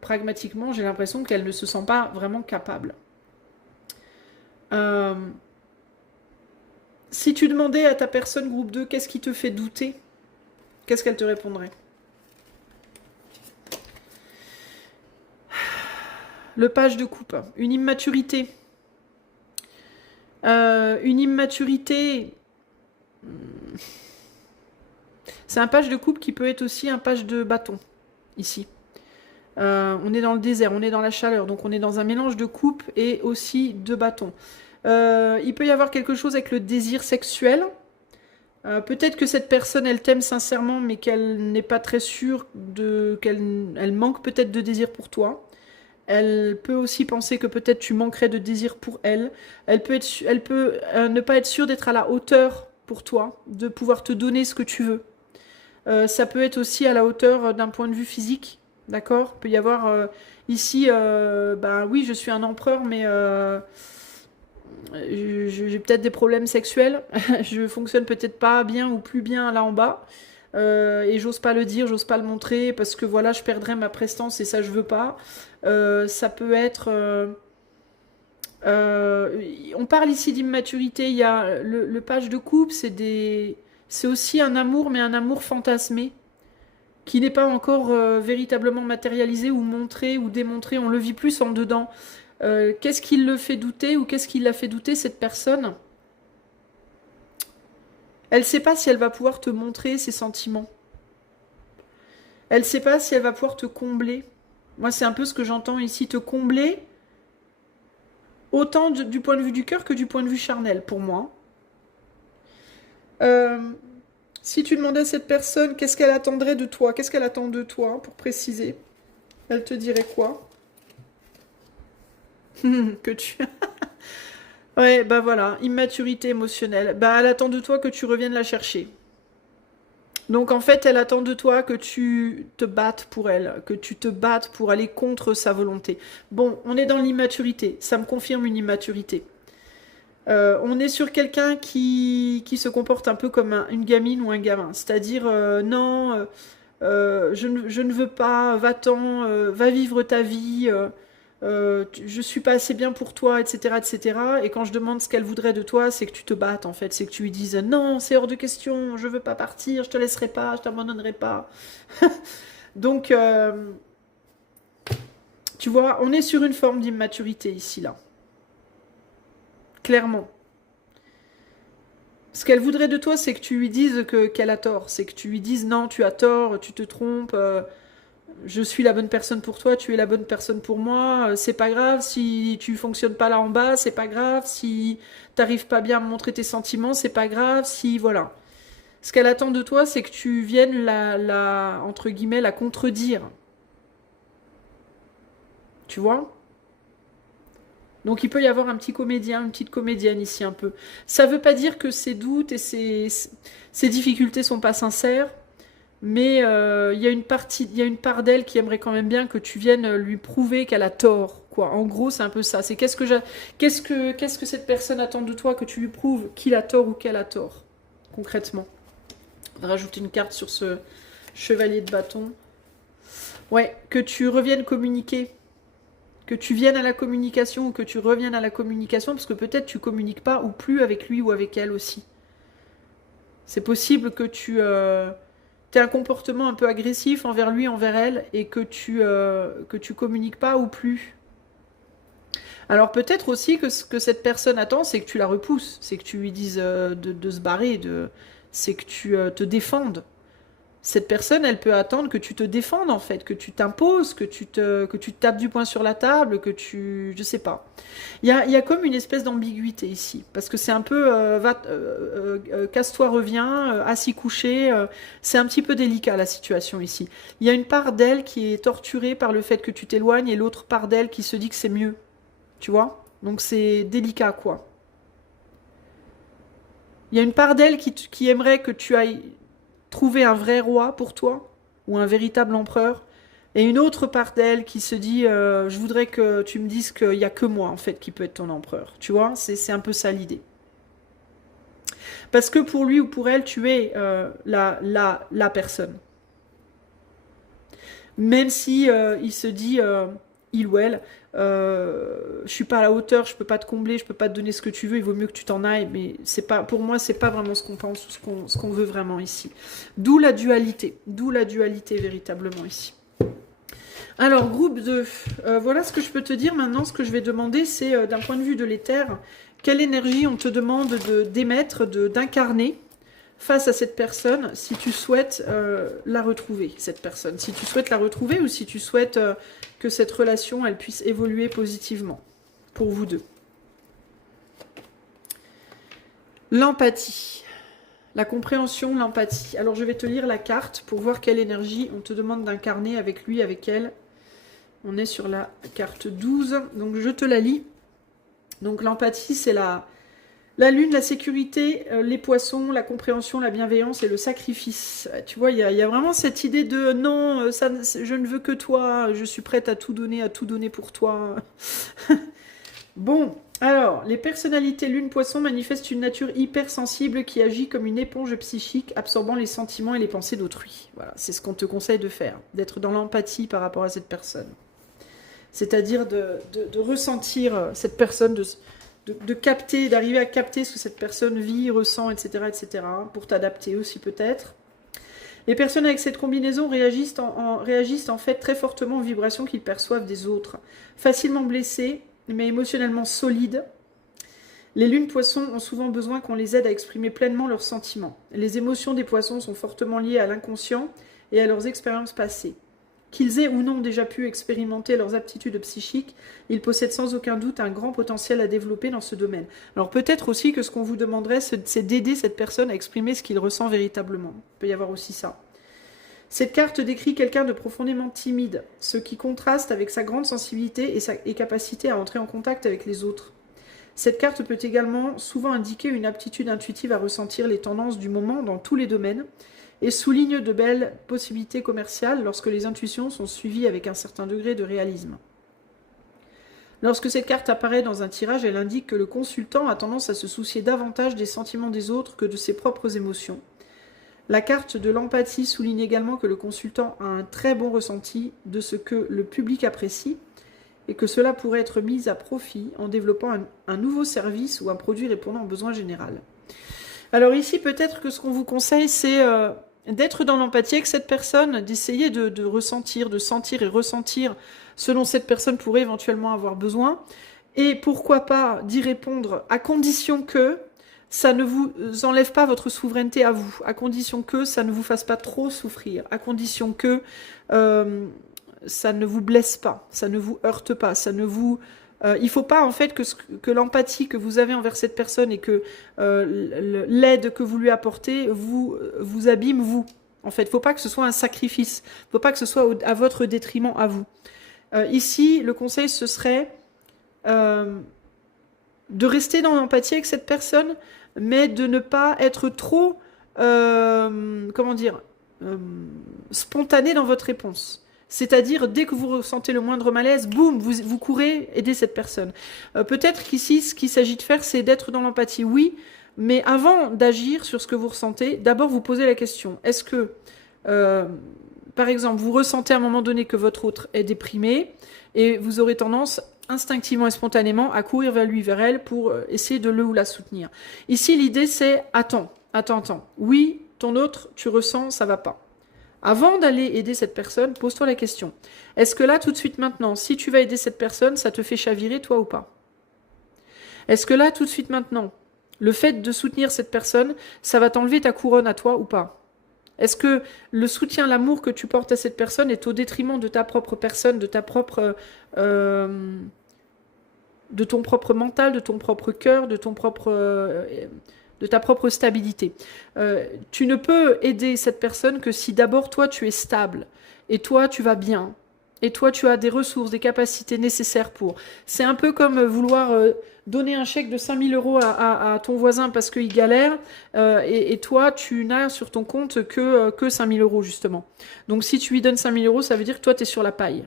pragmatiquement, j'ai l'impression qu'elle ne se sent pas vraiment capable. Euh, si tu demandais à ta personne groupe 2, qu'est-ce qui te fait douter? Qu'est-ce qu'elle te répondrait? Le page de coupe, une immaturité. Une immaturité, c'est un page de coupe qui peut être aussi un page de bâton, ici. On est dans le désert, on est dans la chaleur, donc on est dans un mélange de coupe et aussi de bâton. Il peut y avoir quelque chose avec le désir sexuel. Peut-être que cette personne, elle t'aime sincèrement, mais qu'elle n'est pas très sûre qu'elle manque peut-être de désir pour toi. Elle peut aussi penser que peut-être tu manquerais de désir pour elle. Elle peut ne pas être sûre d'être à la hauteur pour toi, de pouvoir te donner ce que tu veux. Ça peut être aussi à la hauteur d'un point de vue physique, d'accord? Il peut y avoir ici, ben oui, je suis un empereur, mais j'ai peut-être des problèmes sexuels. Je fonctionne peut-être pas bien ou plus bien là en bas. Et j'ose pas le dire, j'ose pas le montrer parce que voilà, je perdrais ma prestance et ça je veux pas. Ça peut être. On parle ici d'immaturité. Il y a le page de coupe, c'est aussi un amour, mais un amour fantasmé qui n'est pas encore véritablement matérialisé ou montré ou démontré. On le vit plus en dedans. Qu'est-ce qui le fait douter ou qu'est-ce qui l'a fait douter cette personne? Elle ne sait pas si elle va pouvoir te montrer ses sentiments. Elle ne sait pas si elle va pouvoir te combler. Moi, c'est un peu ce que j'entends ici, te combler, autant du point de vue du cœur que du point de vue charnel, pour moi. Si tu demandais à cette personne qu'est-ce qu'elle attendrait de toi, qu'est-ce qu'elle attend de toi, pour préciser, elle te dirait quoi? Que tu... Ouais, bah voilà, immaturité émotionnelle. Bah, elle attend de toi que tu reviennes la chercher. Donc en fait, elle attend de toi que tu te battes pour elle, que tu te battes pour aller contre sa volonté. Bon, on est dans l'immaturité, ça me confirme une immaturité. On est sur quelqu'un qui se comporte un peu comme une gamine ou un gamin. C'est-à-dire, non, je ne veux pas, va-t'en, va vivre ta vie, je suis pas assez bien pour toi, etc., etc. Et quand je demande ce qu'elle voudrait de toi, c'est que tu te battes, en fait. C'est que tu lui dises, non, c'est hors de question, je veux pas partir, je te laisserai pas, je t'abandonnerai pas. Donc, tu vois, on est sur une forme d'immaturité ici, là. Clairement. Ce qu'elle voudrait de toi, c'est que tu lui dises qu'elle a tort. C'est que tu lui dises non, tu as tort, tu te trompes, je suis la bonne personne pour toi, tu es la bonne personne pour moi, c'est pas grave si tu fonctionnes pas là en bas, c'est pas grave si t'arrives pas bien à me montrer tes sentiments, c'est pas grave si voilà. Ce qu'elle attend de toi, c'est que tu viennes entre guillemets, la contredire. Tu vois? Donc il peut y avoir un petit comédien, une petite comédienne ici un peu. Ça veut pas dire que ses doutes et ses difficultés sont pas sincères, mais il y a une part d'elle qui aimerait quand même bien que tu viennes lui prouver qu'elle a tort, quoi. En gros, c'est un peu ça. C'est qu'est-ce que cette personne attend de toi que tu lui prouves qu'il a tort ou qu'elle a tort, concrètement. On va rajouter une carte sur ce chevalier de bâton. Ouais, que tu reviennes communiquer. Que tu viennes à la communication ou que tu reviennes à la communication, parce que peut-être tu communiques pas ou plus avec lui ou avec elle aussi. C'est possible que tu aies un comportement un peu agressif envers lui, envers elle, et que tu communiques pas ou plus. Alors peut-être aussi que ce que cette personne attend, c'est que tu la repousses, c'est que tu lui dises de se barrer, c'est que tu te défendes. Cette personne, elle peut attendre que tu te défendes en fait, que tu t'imposes, que tu tapes du poing sur la table, je sais pas. Il y a comme une espèce d'ambiguïté ici, parce que c'est un peu, casse-toi, reviens, assis couché, c'est un petit peu délicat la situation ici. Il y a une part d'elle qui est torturée par le fait que tu t'éloignes et l'autre part d'elle qui se dit que c'est mieux, tu vois? Donc c'est délicat quoi. Il y a une part d'elle qui aimerait que tu ailles trouver un vrai roi pour toi, ou un véritable empereur, et une autre part d'elle qui se dit je voudrais que tu me dises qu'il n'y a que moi en fait qui peut être ton empereur. Tu vois, c'est un peu ça l'idée. Parce que pour lui ou pour elle, tu es la personne. Même si il se dit, il ou elle, je suis pas à la hauteur, je peux pas te combler, je peux pas te donner ce que tu veux, il vaut mieux que tu t'en ailles, mais c'est pas, pour moi, c'est pas vraiment ce qu'on pense ou ce qu'on veut vraiment ici. D'où la dualité véritablement ici. Alors, groupe 2, voilà ce que je peux te dire maintenant. Ce que je vais demander, c'est d'un point de vue de l'éther, quelle énergie on te demande d'émettre, d'incarner face à cette personne, si tu souhaites la retrouver, cette personne. Si tu souhaites la retrouver ou si tu souhaites que cette relation, elle puisse évoluer positivement pour vous deux. L'empathie. La compréhension, l'empathie. Alors, je vais te lire la carte pour voir quelle énergie on te demande d'incarner avec lui, avec elle. On est sur la carte 12, donc je te la lis. Donc l'empathie, c'est la lune, la sécurité, les poissons, la compréhension, la bienveillance et le sacrifice. Tu vois, il y a vraiment cette idée de non, je ne veux que toi, je suis prête à tout donner pour toi. Bon, alors, les personnalités lune poisson manifestent une nature hypersensible qui agit comme une éponge psychique, absorbant les sentiments et les pensées d'autrui. Voilà, c'est ce qu'on te conseille de faire, d'être dans l'empathie par rapport à cette personne. C'est-à-dire de ressentir cette personne, de capter, d'arriver à capter ce que cette personne vit, ressent, etc., pour t'adapter aussi peut-être. Les personnes avec cette combinaison réagissent en fait très fortement aux vibrations qu'ils perçoivent des autres. Facilement blessées, mais émotionnellement solides, les lunes poissons ont souvent besoin qu'on les aide à exprimer pleinement leurs sentiments. Les émotions des poissons sont fortement liées à l'inconscient et à leurs expériences passées. Qu'ils aient ou non déjà pu expérimenter leurs aptitudes psychiques, ils possèdent sans aucun doute un grand potentiel à développer dans ce domaine. Alors peut-être aussi que ce qu'on vous demanderait, c'est d'aider cette personne à exprimer ce qu'il ressent véritablement. Il peut y avoir aussi ça. Cette carte décrit quelqu'un de profondément timide, ce qui contraste avec sa grande sensibilité et capacité à entrer en contact avec les autres. Cette carte peut également souvent indiquer une aptitude intuitive à ressentir les tendances du moment dans tous les domaines, et souligne de belles possibilités commerciales lorsque les intuitions sont suivies avec un certain degré de réalisme. Lorsque cette carte apparaît dans un tirage, elle indique que le consultant a tendance à se soucier davantage des sentiments des autres que de ses propres émotions. La carte de l'empathie souligne également que le consultant a un très bon ressenti de ce que le public apprécie et que cela pourrait être mis à profit en développant un nouveau service ou un produit répondant aux besoins généraux. Alors ici, peut-être que ce qu'on vous conseille, c'est d'être dans l'empathie avec cette personne, d'essayer de ressentir, de sentir et ressentir ce dont cette personne pourrait éventuellement avoir besoin, et pourquoi pas d'y répondre à condition que ça ne vous enlève pas votre souveraineté à vous, à condition que ça ne vous fasse pas trop souffrir, à condition que ça ne vous blesse pas, ça ne vous heurte pas, ça ne vous... il ne faut pas en fait que l'empathie que vous avez envers cette personne et que l'aide que vous lui apportez vous abîme vous. En fait, il ne faut pas que ce soit un sacrifice, il ne faut pas que ce soit à votre détriment à vous. Ici, le conseil, ce serait de rester dans l'empathie avec cette personne, mais de ne pas être trop, comment dire, spontané dans votre réponse. C'est-à-dire, dès que vous ressentez le moindre malaise, boum, vous courez aider cette personne. Peut-être qu'ici, ce qu'il s'agit de faire, c'est d'être dans l'empathie, oui, mais avant d'agir sur ce que vous ressentez, d'abord vous posez la question. Est-ce que, par exemple, vous ressentez à un moment donné que votre autre est déprimé et vous aurez tendance instinctivement et spontanément à courir vers lui, vers elle pour essayer de le ou la soutenir. Ici, l'idée, c'est attends. Oui, ton autre, tu ressens, ça va pas. Avant d'aller aider cette personne, pose-toi la question. Est-ce que là, tout de suite maintenant, si tu vas aider cette personne, ça te fait chavirer, toi ou pas? Est-ce que là, tout de suite maintenant, le fait de soutenir cette personne, ça va t'enlever ta couronne à toi ou pas? Est-ce que le soutien, l'amour que tu portes à cette personne est au détriment de ta propre personne, de ta propre... de ton propre mental, de ton propre cœur, de ton propre... de ta propre stabilité. Tu ne peux aider cette personne que si d'abord toi tu es stable, et toi tu vas bien, et toi tu as des ressources, des capacités nécessaires pour. C'est un peu comme vouloir donner un chèque de 5 000 € à ton voisin parce qu'il galère, et toi tu n'as sur ton compte que 5 000 € justement. Donc si tu lui donnes 5 000 €, ça veut dire que toi tu es sur la paille.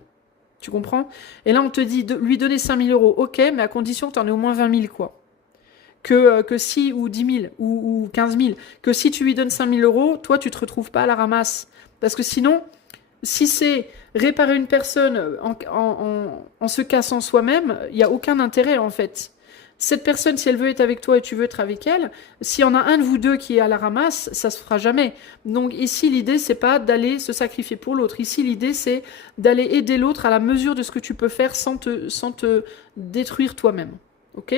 Tu comprends? Et là on te dit de lui donner 5 000 €, ok, mais à condition que tu en aies au moins 20 000 quoi. que si, ou 10 000, ou 15 000, que si tu lui donnes 5 000 euros, toi, tu te retrouves pas à la ramasse. Parce que sinon, si c'est réparer une personne en se cassant soi-même, il n'y a aucun intérêt, en fait. Cette personne, si elle veut être avec toi et tu veux être avec elle, s'il y en a un de vous deux qui est à la ramasse, ça se fera jamais. Donc ici, l'idée, c'est pas d'aller se sacrifier pour l'autre. Ici, l'idée, c'est d'aller aider l'autre à la mesure de ce que tu peux faire sans te détruire toi-même. Ok ?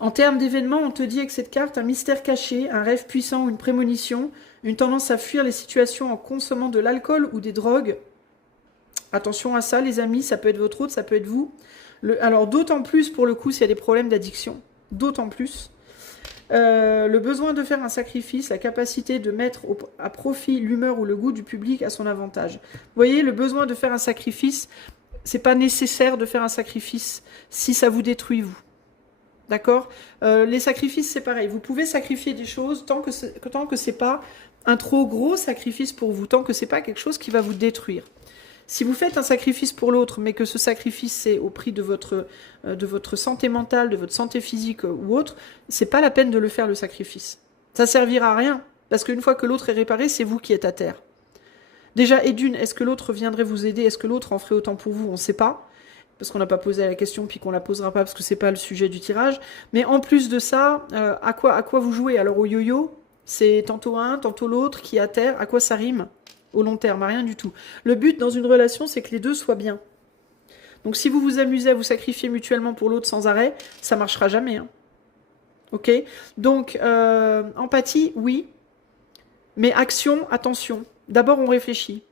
En termes d'événements, on te dit avec cette carte un mystère caché, un rêve puissant ou une prémonition, une tendance à fuir les situations en consommant de l'alcool ou des drogues. Attention à ça, les amis, ça peut être votre autre, ça peut être vous. Alors d'autant plus pour le coup s'il y a des problèmes d'addiction. D'autant plus. Le besoin de faire un sacrifice, la capacité de mettre à profit l'humeur ou le goût du public à son avantage. Vous voyez, le besoin de faire un sacrifice, c'est pas nécessaire de faire un sacrifice si ça vous détruit vous. D'accord ? Les sacrifices, c'est pareil. Vous pouvez sacrifier des choses tant que c'est pas un trop gros sacrifice pour vous, tant que c'est pas quelque chose qui va vous détruire. Si vous faites un sacrifice pour l'autre, mais que ce sacrifice c'est au prix de votre santé mentale, de votre santé physique ou autre, c'est pas la peine de le faire le sacrifice. Ça servira à rien, parce qu'une fois que l'autre est réparé, c'est vous qui êtes à terre. Déjà, et d'une, est-ce que l'autre viendrait vous aider? Est-ce que l'autre en ferait autant pour vous? On ne sait pas, parce qu'on n'a pas posé la question, puis qu'on la posera pas, parce que c'est pas le sujet du tirage. Mais en plus de ça, à quoi vous jouez? Alors au yo-yo, c'est tantôt un, tantôt l'autre qui est à terre. À quoi ça rime? Au long terme, à rien du tout. Le but dans une relation, c'est que les deux soient bien. Donc si vous vous amusez à vous sacrifier mutuellement pour l'autre sans arrêt, ça marchera jamais. Hein. Ok? Donc, empathie, oui. Mais action, attention. D'abord, on réfléchit.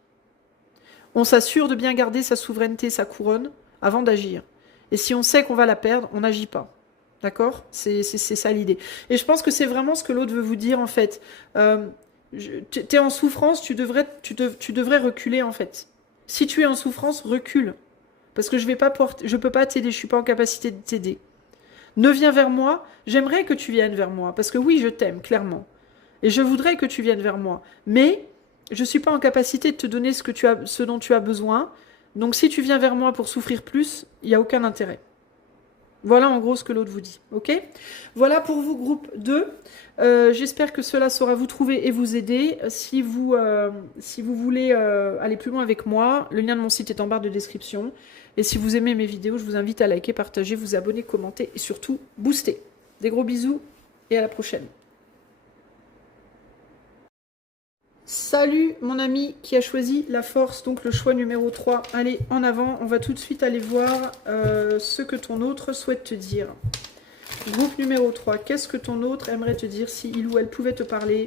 On s'assure de bien garder sa souveraineté, sa couronne, avant d'agir. Et si on sait qu'on va la perdre, on n'agit pas. D'accord? C'est ça l'idée. Et je pense que c'est vraiment ce que l'autre veut vous dire, en fait. T'es en souffrance, tu devrais reculer en fait. Si tu es en souffrance, recule. Parce que je peux pas t'aider, je suis pas en capacité de t'aider. Ne viens vers moi, j'aimerais que tu viennes vers moi. Parce que oui, je t'aime, clairement. Et je voudrais que tu viennes vers moi. Mais je suis pas en capacité de te donner ce dont tu as besoin. Donc si tu viens vers moi pour souffrir plus, il n'y a aucun intérêt. Voilà en gros ce que l'autre vous dit, ok? Voilà pour vous, groupe 2. J'espère que cela saura vous trouver et vous aider. Si vous voulez aller plus loin avec moi, le lien de mon site est en barre de description. Et si vous aimez mes vidéos, je vous invite à liker, partager, vous abonner, commenter et surtout booster. Des gros bisous et à la prochaine. Salut mon ami qui a choisi la force, donc le choix numéro 3. Allez, en avant, on va tout de suite aller voir ce que ton autre souhaite te dire. Groupe numéro 3, qu'est-ce que ton autre aimerait te dire si il ou elle pouvait te parler?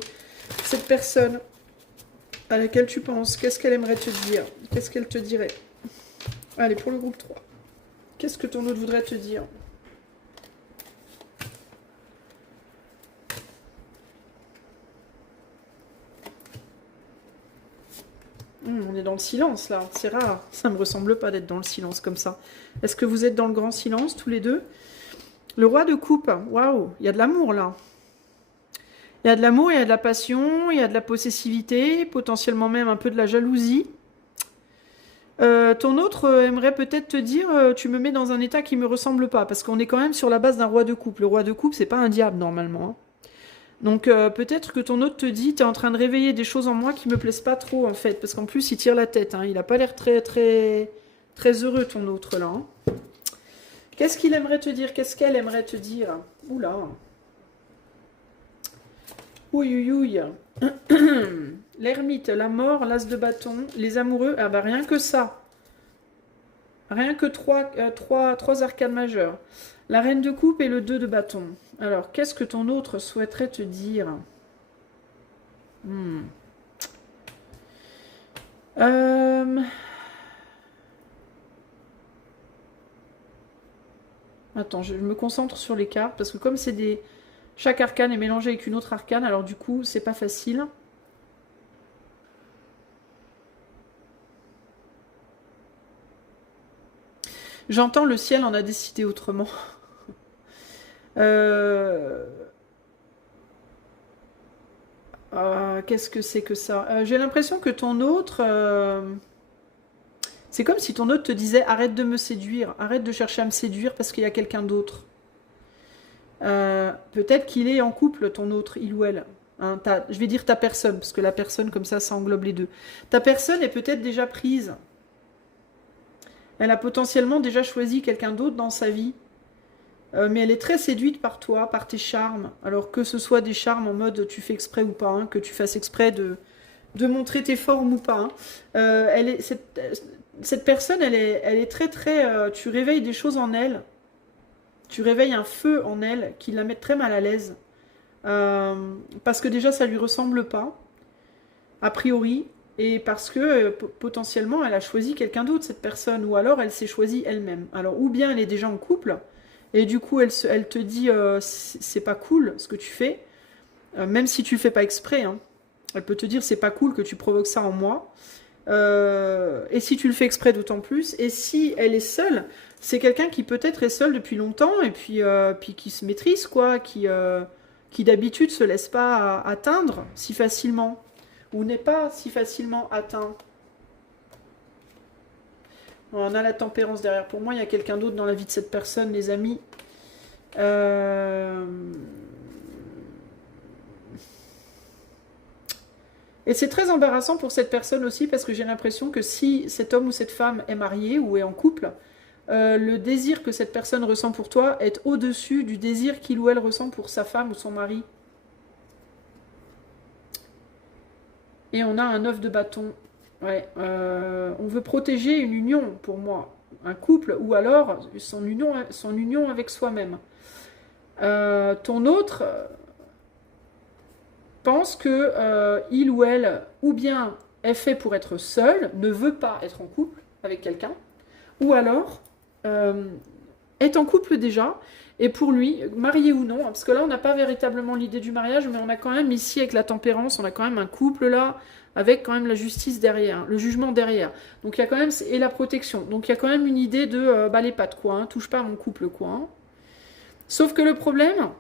Cette personne à laquelle tu penses, qu'est-ce qu'elle aimerait te dire? Qu'est-ce qu'elle te dirait? Allez, pour le groupe 3, qu'est-ce que ton autre voudrait te dire? On est dans le silence là, c'est rare. Ça me ressemble pas d'être dans le silence comme ça. Est-ce que vous êtes dans le grand silence tous les deux? Le roi de coupe, waouh, il y a de l'amour là. Il y a de l'amour, il y a de la passion, il y a de la possessivité, potentiellement même un peu de la jalousie. Ton autre aimerait peut-être te dire tu me mets dans un état qui me ressemble pas, parce qu'on est quand même sur la base d'un roi de coupe. Le roi de coupe, c'est pas un diable normalement. Hein. Donc peut-être que ton autre te dit, t'es en train de réveiller des choses en moi qui me plaisent pas trop en fait, parce qu'en plus il tire la tête, hein. Il a pas l'air très très très heureux ton autre là. Hein. Qu'est-ce qu'il aimerait te dire? Qu'est-ce qu'elle aimerait te dire? Oula. Ouïe ouïe. L'ermite, la mort, l'as de bâton, les amoureux, ah bah rien que ça. Rien que trois arcanes majeures. La reine de coupe et le 2 de bâton. Alors, qu'est-ce que ton autre souhaiterait te dire? Attends, je me concentre sur les cartes, parce que comme c'est des... Chaque arcane est mélangé avec une autre arcane, alors du coup, c'est pas facile. J'entends le ciel en a décidé autrement. Qu'est-ce que c'est que ça? J'ai l'impression que ton autre... C'est comme si ton autre te disait arrête de me séduire, arrête de chercher à me séduire parce qu'il y a quelqu'un d'autre. Peut-être qu'il est en couple, ton autre, il ou elle. Hein, je vais dire ta personne, parce que la personne, comme ça englobe les deux. Ta personne est peut-être déjà prise. Elle a potentiellement déjà choisi quelqu'un d'autre dans sa vie. Mais elle est très séduite par toi, par tes charmes. Alors que ce soit des charmes en mode tu fais exprès ou pas, hein, que tu fasses exprès de montrer tes formes ou pas. Hein. Cette personne, elle est très très... tu réveilles des choses en elle. Tu réveilles un feu en elle qui la met très mal à l'aise. Parce que déjà, ça lui ressemble pas, a priori. Et parce que potentiellement, elle a choisi quelqu'un d'autre, cette personne. Ou alors, elle s'est choisie elle-même. Alors, ou bien elle est déjà en couple. Et du coup, elle te dit c'est pas cool ce que tu fais. Même si tu fais pas exprès. Hein. Elle peut te dire c'est pas cool que tu provoques ça en moi. Et si tu le fais exprès d'autant plus. Et si elle est seule, c'est quelqu'un qui peut-être est seul depuis longtemps et puis qui se maîtrise, quoi, qui d'habitude se laisse pas atteindre si facilement, ou n'est pas si facilement atteint. On a la tempérance derrière. Pour moi, il y a quelqu'un d'autre dans la vie de cette personne, les amis. Et c'est très embarrassant pour cette personne aussi parce que j'ai l'impression que si cet homme ou cette femme est marié ou est en couple, le désir que cette personne ressent pour toi est au-dessus du désir qu'il ou elle ressent pour sa femme ou son mari. Et on a un 9 de bâton. Ouais, on veut protéger une union pour moi, un couple ou alors son union avec soi-même. Ton autre pense que il ou elle, ou bien est fait pour être seul, ne veut pas être en couple avec quelqu'un, ou alors est en couple déjà, et pour lui, marié ou non, parce que là on n'a pas véritablement l'idée du mariage, mais on a quand même ici avec la tempérance, on a quand même un couple là, avec quand même la justice derrière, le jugement derrière. Donc il y a quand même, et la protection. Donc il y a quand même une idée de bah les pattes quoi, hein, touche pas à mon couple quoi. Hein. Sauf que le problème,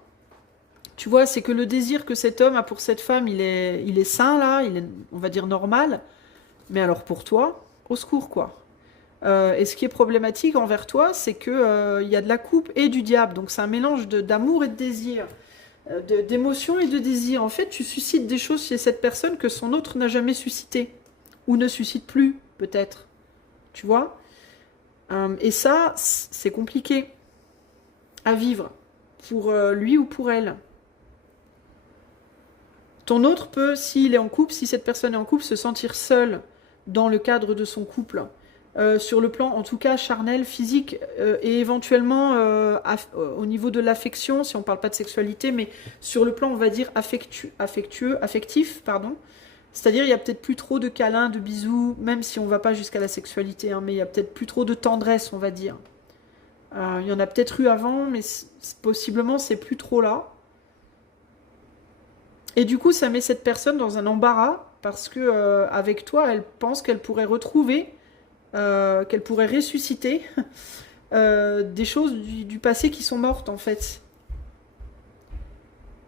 tu vois, c'est que le désir que cet homme a pour cette femme, il est sain là, il est, on va dire normal, mais alors pour toi, au secours quoi. Et ce qui est problématique envers toi, c'est que il y a de la coupe et du diable. Donc c'est un mélange d'amour et de désir, d'émotion et de désir. En fait, tu suscites des choses chez cette personne que son autre n'a jamais suscité. Ou ne suscite plus, peut-être. Tu vois. Et ça, c'est compliqué à vivre. Pour lui ou pour elle. Ton autre peut, s'il est en couple, si cette personne est en couple, se sentir seul dans le cadre de son couple. Sur le plan, en tout cas, charnel, physique, et éventuellement au niveau de l'affection, si on ne parle pas de sexualité, mais sur le plan, on va dire, affectif, pardon. C'est-à-dire, il n'y a peut-être plus trop de câlins, de bisous, même si on ne va pas jusqu'à la sexualité, hein, mais il n'y a peut-être plus trop de tendresse, on va dire. Il y en a peut-être eu avant, mais possiblement, c'est plus trop là. Et du coup, ça met cette personne dans un embarras, parce que avec toi, elle pense qu'elle pourrait retrouver qu'elle pourrait ressusciter des choses du passé qui sont mortes en fait.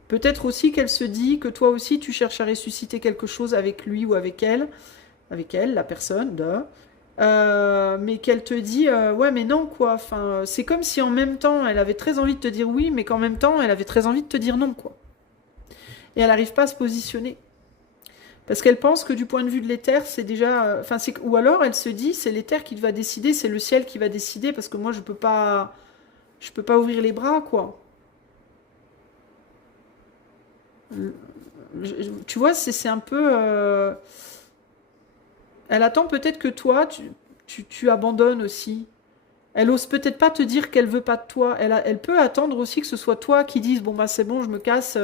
Peut-être aussi qu'elle se dit que toi aussi tu cherches à ressusciter quelque chose avec lui ou avec elle, la personne, mais qu'elle te dit ouais mais non quoi, enfin, c'est comme si en même temps elle avait très envie de te dire oui mais qu'en même temps elle avait très envie de te dire non quoi. Et elle n'arrive pas à se positionner. Parce qu'elle pense que du point de vue de l'éther, c'est déjà... ou alors elle se dit, c'est l'éther qui va décider, c'est le ciel qui va décider, parce que moi, je peux pas ouvrir les bras, quoi. Tu vois, c'est un peu... Elle attend peut-être que toi, tu abandonnes aussi. Elle ose peut-être pas te dire qu'elle veut pas de toi. Elle peut attendre aussi que ce soit toi qui dise, bon bah c'est bon, je me casse...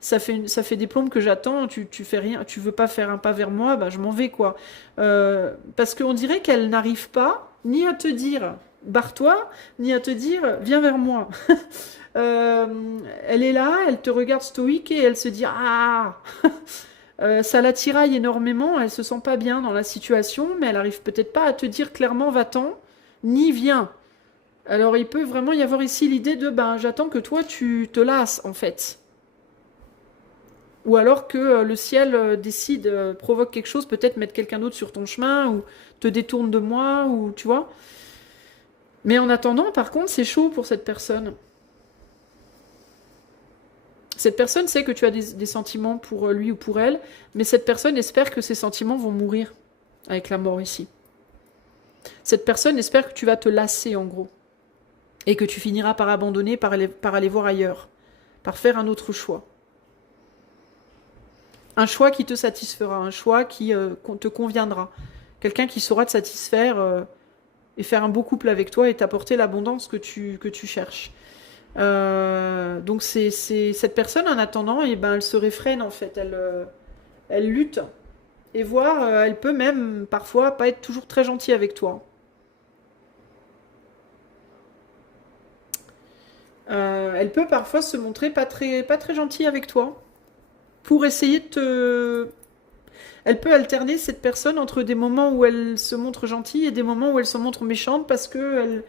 ça fait des plombes que j'attends, tu fais rien, tu veux pas faire un pas vers moi, bah je m'en vais quoi. Parce qu'on dirait qu'elle n'arrive pas ni à te dire barre-toi, ni à te dire viens vers moi. Elle est là, elle te regarde stoïque et elle se dit ah ça la tiraille énormément, elle se sent pas bien dans la situation, mais elle arrive peut-être pas à te dire clairement va-t'en, ni viens. Alors il peut vraiment y avoir ici l'idée de ben j'attends que toi tu te lasses en fait. Ou alors que le ciel décide, provoque quelque chose, peut-être mettre quelqu'un d'autre sur ton chemin, ou te détourne de moi, ou tu vois. Mais en attendant, par contre, c'est chaud pour cette personne. Cette personne sait que tu as des sentiments pour lui ou pour elle, mais cette personne espère que ces sentiments vont mourir avec la mort ici. Cette personne espère que tu vas te lasser en gros, et que tu finiras par abandonner, par aller voir ailleurs, par faire un autre choix. Un choix qui te satisfera, un choix qui te conviendra. Quelqu'un qui saura te satisfaire et faire un beau couple avec toi et t'apporter l'abondance que tu cherches. Donc cette personne, en attendant, et ben, elle se réfrène en fait, elle lutte. Et voire, elle peut même parfois pas être toujours très gentille avec toi. Elle peut parfois se montrer pas très gentille avec toi. Pour essayer de te... Elle peut alterner cette personne entre des moments où elle se montre gentille et des moments où elle se montre méchante parce que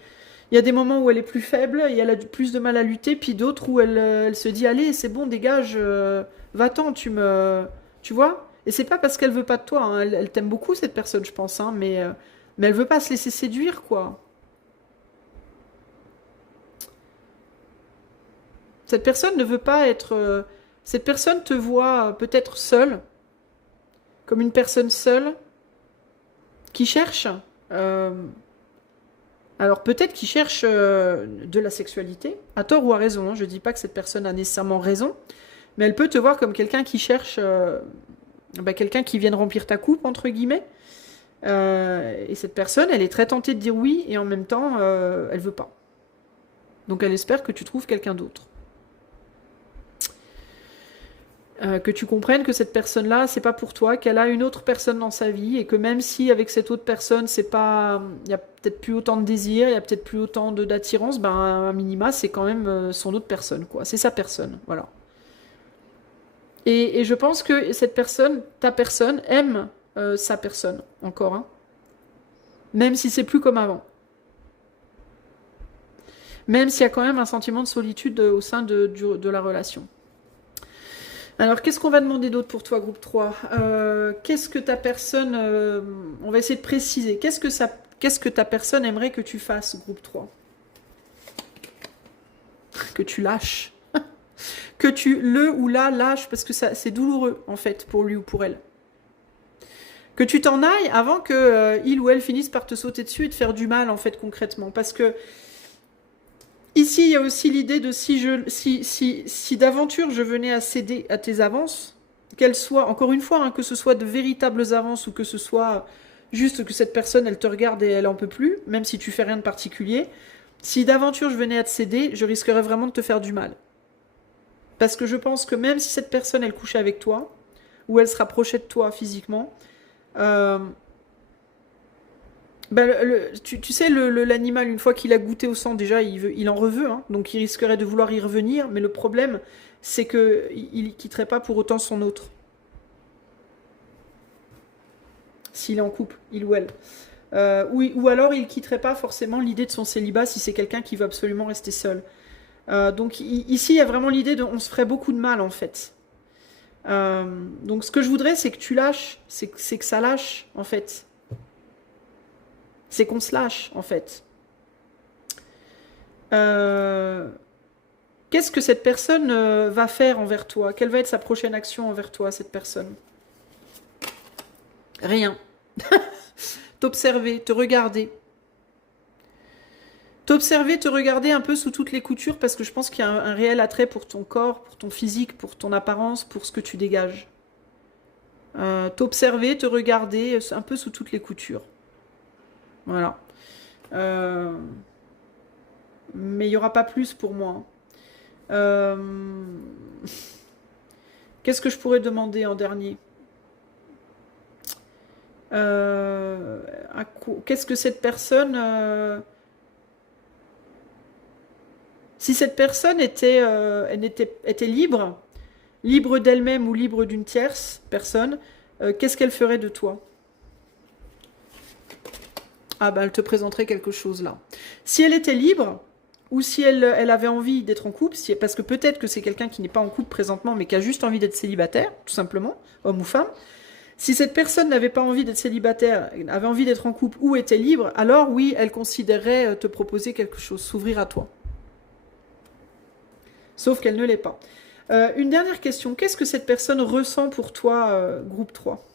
il y a des moments où elle est plus faible et elle a plus de mal à lutter, puis d'autres où elle se dit allez, c'est bon, dégage, va-t'en, tu vois. Et c'est pas parce qu'elle veut pas de toi, hein, elle t'aime beaucoup cette personne, je pense, hein, mais elle veut pas se laisser séduire, quoi. Cette personne ne veut pas être. Cette personne te voit peut-être seule, comme une personne seule, qui cherche. euh, alors peut-être qui cherche de la sexualité, à tort ou à raison. Hein, je dis pas que cette personne a nécessairement raison, mais elle peut te voir comme quelqu'un qui cherche, quelqu'un qui vienne remplir ta coupe entre guillemets. Et cette personne, elle est très tentée de dire oui et en même temps, elle veut pas. Donc elle espère que tu trouves quelqu'un d'autre. Que tu comprennes que cette personne-là, c'est pas pour toi, qu'elle a une autre personne dans sa vie et que même si avec cette autre personne, c'est pas, il y a peut-être plus autant de désir, il y a peut-être plus autant d'attirance, ben à minima, c'est quand même son autre personne, quoi. C'est sa personne, voilà. Et je pense que cette personne, ta personne, aime sa personne encore, hein. Même si c'est plus comme avant. Même s'il y a quand même un sentiment de solitude au sein de la relation. Alors, qu'est-ce qu'on va demander d'autre pour toi, groupe 3 ? Qu'est-ce que ta personne... on va essayer de préciser. Qu'est-ce que ta personne aimerait que tu fasses, groupe 3 ? Que tu lâches. Que tu le ou la lâches, parce que c'est douloureux, en fait, pour lui ou pour elle. Que tu t'en ailles avant que il ou elle finisse par te sauter dessus et te faire du mal, en fait, concrètement. Parce que ici, il y a aussi l'idée de si d'aventure je venais à céder à tes avances, qu'elles soient, encore une fois, hein, que ce soit de véritables avances ou que ce soit juste que cette personne, elle te regarde et elle en peut plus, même si tu fais rien de particulier, si d'aventure je venais à te céder, je risquerais vraiment de te faire du mal. Parce que je pense que même si cette personne, elle couchait avec toi, ou elle se rapprochait de toi physiquement, tu sais, l'animal, une fois qu'il a goûté au sang, déjà, il en reveut, hein, donc il risquerait de vouloir y revenir, mais le problème, c'est qu'il ne quitterait pas pour autant son autre. S'il est en couple, il ou elle. Ou alors, il ne quitterait pas forcément l'idée de son célibat si c'est quelqu'un qui veut absolument rester seul. Donc ici, il y a vraiment l'idée de on se ferait beaucoup de mal, en fait. Donc ce que je voudrais, c'est que tu lâches, c'est que ça lâche, en fait. C'est qu'on se lâche, en fait. Qu'est-ce que cette personne va faire envers toi? Quelle va être sa prochaine action envers toi, cette personne? Rien. T'observer, te regarder. T'observer, te regarder un peu sous toutes les coutures parce que je pense qu'il y a un réel attrait pour ton corps, pour ton physique, pour ton apparence, pour ce que tu dégages. T'observer, te regarder un peu sous toutes les coutures. Voilà. Mais il n'y aura pas plus pour moi. Qu'est-ce que je pourrais demander en dernier? Qu'est-ce que cette personne... Si cette personne était libre, libre d'elle-même ou libre d'une tierce personne, qu'est-ce qu'elle ferait de toi? Ah ben, elle te présenterait quelque chose là. Si elle était libre, ou si elle avait envie d'être en couple, parce que peut-être que c'est quelqu'un qui n'est pas en couple présentement, mais qui a juste envie d'être célibataire, tout simplement, homme ou femme. Si cette personne n'avait pas envie d'être célibataire, avait envie d'être en couple ou était libre, alors oui, elle considérerait te proposer quelque chose, s'ouvrir à toi. Sauf qu'elle ne l'est pas. Une dernière question. Qu'est-ce que cette personne ressent pour toi, groupe 3?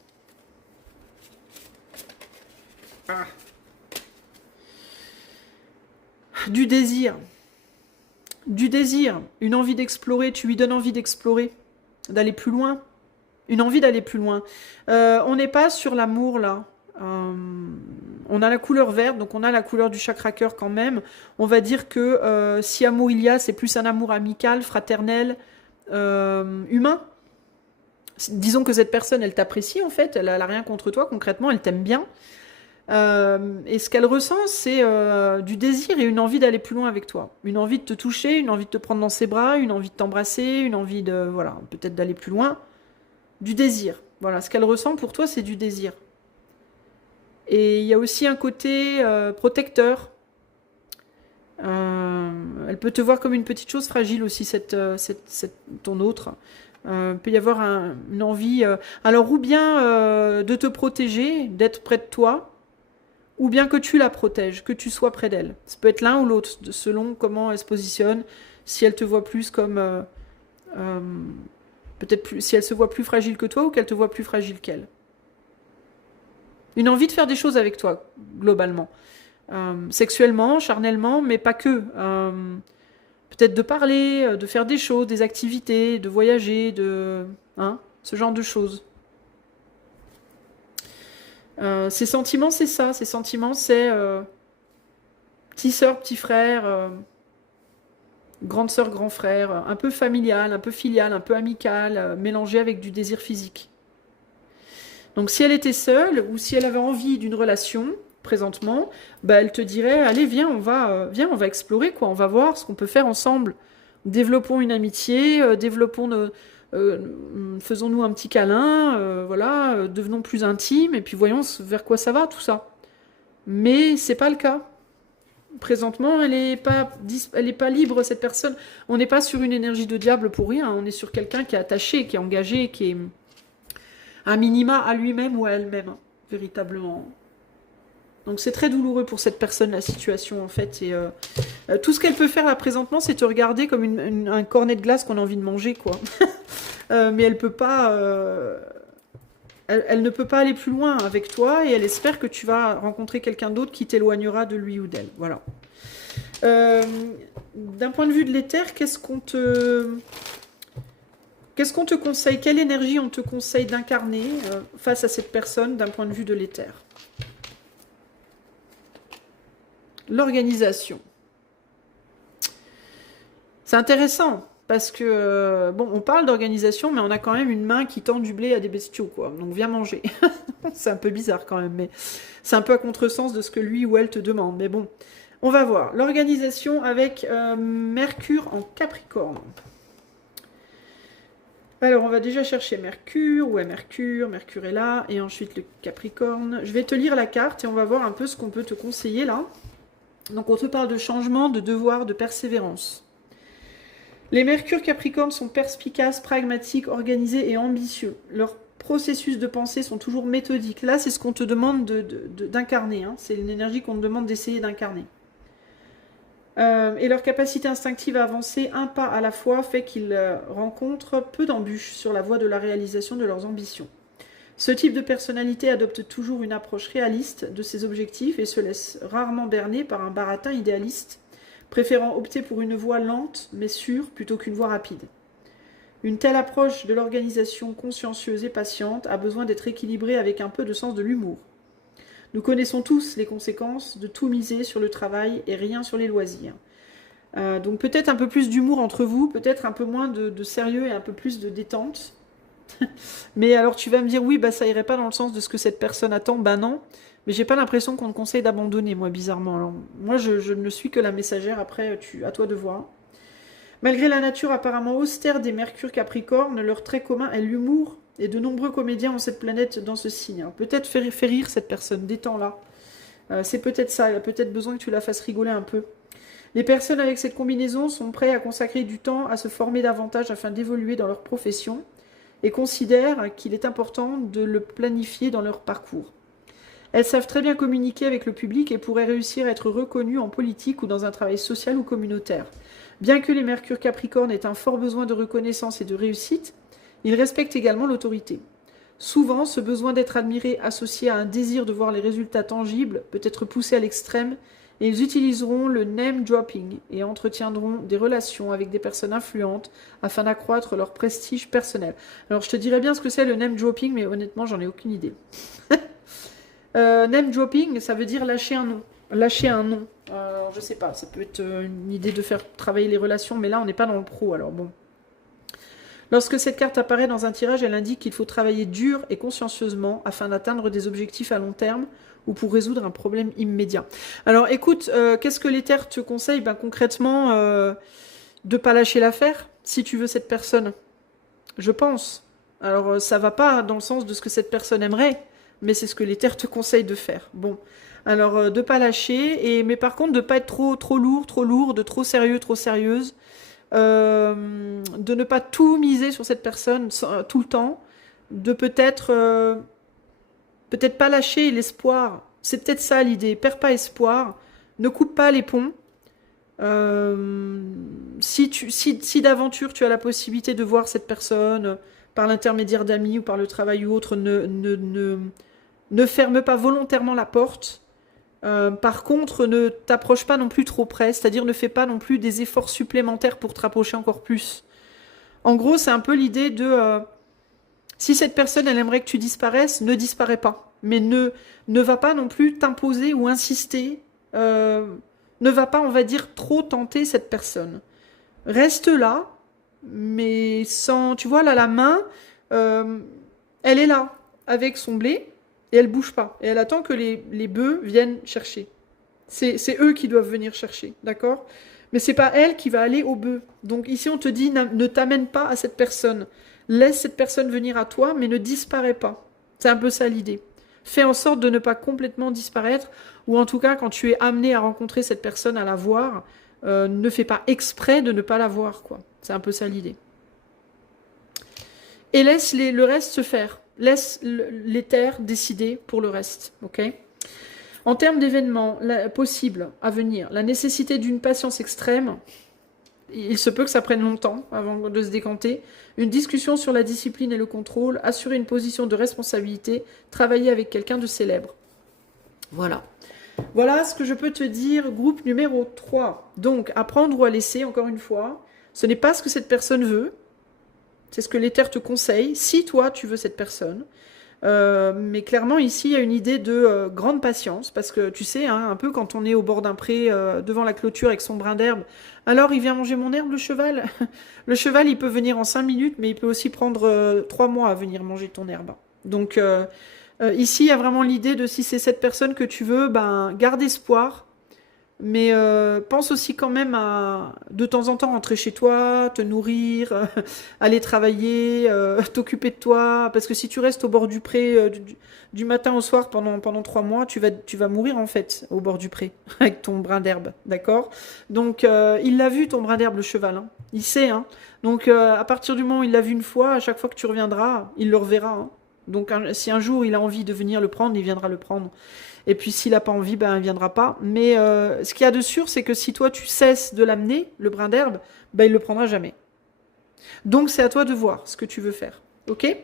Ah. Du désir. Du désir. Une envie d'explorer. Tu lui donnes envie d'explorer. D'aller plus loin. Une envie d'aller plus loin. On n'est pas sur l'amour, là. On a la couleur verte, donc on a la couleur du chakra cœur quand même. On va dire que si amour il y a, c'est plus un amour amical, fraternel, humain. Disons que cette personne, elle t'apprécie en fait, elle a rien contre toi, concrètement, elle t'aime bien. Et ce qu'elle ressent, c'est du désir et une envie d'aller plus loin avec toi. Une envie de te toucher, une envie de te prendre dans ses bras, une envie de t'embrasser, une envie de, voilà, peut-être d'aller plus loin. Du désir. Voilà, ce qu'elle ressent pour toi, c'est du désir. Et il y a aussi un côté protecteur. Elle peut te voir comme une petite chose fragile aussi, ton autre. Il peut y avoir une envie, alors ou bien de te protéger, d'être près de toi, ou bien que tu la protèges, que tu sois près d'elle. Ça peut être l'un ou l'autre, selon comment elle se positionne, si elle te voit plus comme... peut-être plus, si elle se voit plus fragile que toi ou qu'elle te voit plus fragile qu'elle. Une envie de faire des choses avec toi, globalement. Sexuellement, charnellement, mais pas que. Peut-être de parler, de faire des choses, des activités, de voyager, ce genre de choses. Ces sentiments, c'est ça. Ces sentiments, c'est petite sœur, petit frère, grande sœur, grand frère, un peu familial, un peu filial, un peu amical, mélangé avec du désir physique. Donc si elle était seule ou si elle avait envie d'une relation présentement, bah, elle te dirait allez viens on va explorer quoi, on va voir ce qu'on peut faire ensemble. Développons une amitié, faisons-nous un petit câlin, voilà, devenons plus intimes et puis voyons vers quoi ça va tout ça. Mais c'est pas le cas. Présentement, elle est pas libre cette personne. On n'est pas sur une énergie de diable pour rien. On est sur quelqu'un qui est attaché, qui est engagé, qui est un minima à lui-même ou à elle-même, hein, véritablement. Donc c'est très douloureux pour cette personne, la situation, en fait. Et tout ce qu'elle peut faire là présentement, c'est te regarder comme un cornet de glace qu'on a envie de manger, quoi. Mais elle peut pas... elle ne peut pas aller plus loin avec toi et elle espère que tu vas rencontrer quelqu'un d'autre qui t'éloignera de lui ou d'elle. Voilà. D'un point de vue de l'éther, qu'est-ce qu'on te conseille? Quelle énergie on te conseille d'incarner face à cette personne d'un point de vue de l'éther? L'organisation. C'est intéressant, parce que, bon, on parle d'organisation, mais on a quand même une main qui tend du blé à des bestiaux, quoi. Donc viens manger. C'est un peu bizarre quand même, mais c'est un peu à contresens de ce que lui ou elle te demande. Mais bon, on va voir. L'organisation avec Mercure en Capricorne. Alors, on va déjà chercher Mercure. Ouais, Mercure est là. Et ensuite, le Capricorne. Je vais te lire la carte et on va voir un peu ce qu'on peut te conseiller, là. Donc, on te parle de changement, de devoir, de persévérance. Les Mercure Capricorne sont perspicaces, pragmatiques, organisés et ambitieux. Leurs processus de pensée sont toujours méthodiques. Là, c'est ce qu'on te demande d'incarner. Hein. C'est une énergie qu'on te demande d'essayer d'incarner. Et leur capacité instinctive à avancer un pas à la fois fait qu'ils rencontrent peu d'embûches sur la voie de la réalisation de leurs ambitions. Ce type de personnalité adopte toujours une approche réaliste de ses objectifs et se laisse rarement berner par un baratin idéaliste, préférant opter pour une voie lente mais sûre plutôt qu'une voie rapide. Une telle approche de l'organisation consciencieuse et patiente a besoin d'être équilibrée avec un peu de sens de l'humour. Nous connaissons tous les conséquences de tout miser sur le travail et rien sur les loisirs. Donc peut-être un peu plus d'humour entre vous, peut-être un peu moins de sérieux et un peu plus de détente. Mais alors tu vas me dire, oui, bah ça irait pas dans le sens de ce que cette personne attend. Bah non, mais j'ai pas l'impression qu'on te conseille d'abandonner, moi, bizarrement. Alors, moi, je ne suis que la messagère, après, à toi de voir. Malgré la nature apparemment austère des Mercure Capricorne, leur trait commun est l'humour, et de nombreux comédiens ont cette planète dans ce signe. Peut-être faire rire cette personne, détends-la. C'est peut-être ça, il a peut-être besoin que tu la fasses rigoler un peu. Les personnes avec cette combinaison sont prêtes à consacrer du temps à se former davantage afin d'évoluer dans leur profession, et considèrent qu'il est important de le planifier dans leur parcours. Elles savent très bien communiquer avec le public et pourraient réussir à être reconnues en politique ou dans un travail social ou communautaire. Bien que les Mercure Capricorne aient un fort besoin de reconnaissance et de réussite, ils respectent également l'autorité. Souvent, ce besoin d'être admiré associé à un désir de voir les résultats tangibles peut être poussé à l'extrême et ils utiliseront le name dropping et entretiendront des relations avec des personnes influentes afin d'accroître leur prestige personnel. Alors, je te dirais bien ce que c'est le name dropping, mais honnêtement, j'en ai aucune idée. Name dropping, ça veut dire lâcher un nom. Lâcher un nom. Alors, je sais pas, ça peut être une idée de faire travailler les relations, mais là, on n'est pas dans le pro, alors bon. Lorsque cette carte apparaît dans un tirage, elle indique qu'il faut travailler dur et consciencieusement afin d'atteindre des objectifs à long terme ou pour résoudre un problème immédiat. Alors écoute, qu'est-ce que l'éther te conseille? Ben, concrètement, de ne pas lâcher l'affaire si tu veux cette personne. Je pense. Alors ça va pas dans le sens de ce que cette personne aimerait, mais c'est ce que l'éther te conseille de faire. Bon, alors de pas lâcher, mais par contre de pas être trop lourde, trop sérieux, trop sérieuse. De ne pas tout miser sur cette personne tout le temps, de peut-être pas lâcher l'espoir. C'est peut-être ça l'idée. Perds pas espoir, ne coupe pas les ponts. Si d'aventure tu as la possibilité de voir cette personne par l'intermédiaire d'amis ou par le travail ou autre, ne ferme pas volontairement la porte. Par contre, ne t'approche pas non plus trop près, c'est-à-dire ne fais pas non plus des efforts supplémentaires pour te rapprocher encore plus. En gros, c'est un peu l'idée de si cette personne, elle aimerait que tu disparaisses, ne disparais pas. Mais ne va pas non plus t'imposer ou insister. Ne va pas, on va dire, trop tenter cette personne. Reste là, mais sans... Tu vois, là, la main, elle est là, avec son blé. Et elle bouge pas. Et elle attend que les bœufs viennent chercher. C'est eux qui doivent venir chercher, d'accord? Mais c'est pas elle qui va aller aux bœufs. Donc ici, on te dit, ne t'amène pas à cette personne. Laisse cette personne venir à toi, mais ne disparaît pas. C'est un peu ça l'idée. Fais en sorte de ne pas complètement disparaître, ou en tout cas, quand tu es amené à rencontrer cette personne, à la voir, ne fais pas exprès de ne pas la voir, quoi. C'est un peu ça l'idée. Et laisse le reste se faire. Laisse l'éther décider pour le reste, ok? En termes d'événements possibles à venir, la nécessité d'une patience extrême, il se peut que ça prenne longtemps avant de se décanter, une discussion sur la discipline et le contrôle, assurer une position de responsabilité, travailler avec quelqu'un de célèbre. Voilà. Voilà ce que je peux te dire, groupe numéro 3. Donc, à prendre ou à laisser, encore une fois, ce n'est pas ce que cette personne veut, c'est ce que l'éther te conseille, si toi tu veux cette personne. Mais clairement ici il y a une idée de grande patience, parce que tu sais, hein, un peu quand on est au bord d'un pré, devant la clôture avec son brin d'herbe, alors il vient manger mon herbe le cheval. Le cheval il peut venir en 5 minutes, mais il peut aussi prendre 3 mois à venir manger ton herbe. Donc ici il y a vraiment l'idée de si c'est cette personne que tu veux, ben garde espoir. Mais pense aussi quand même à, de temps en temps, rentrer chez toi, te nourrir, aller travailler, t'occuper de toi. Parce que si tu restes au bord du pré du matin au soir pendant 3 mois, tu vas mourir en fait au bord du pré avec ton brin d'herbe, d'accord? Donc il l'a vu ton brin d'herbe, le cheval, hein. Il sait, hein. Donc à partir du moment où il l'a vu une fois, à chaque fois que tu reviendras, il le reverra, hein. Donc si un jour il a envie de venir le prendre, il viendra le prendre. Et puis s'il n'a pas envie, ben il ne viendra pas. Mais ce qu'il y a de sûr, c'est que si toi tu cesses de l'amener, le brin d'herbe, ben il ne le prendra jamais. Donc c'est à toi de voir ce que tu veux faire. Ok?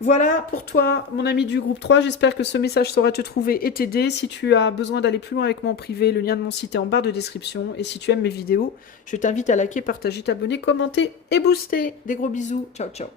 Voilà pour toi, mon ami du groupe 3. J'espère que ce message saura te trouver et t'aider. Si tu as besoin d'aller plus loin avec moi en privé, le lien de mon site est en barre de description. Et si tu aimes mes vidéos, je t'invite à liker, partager, t'abonner, commenter et booster. Des gros bisous. Ciao, ciao.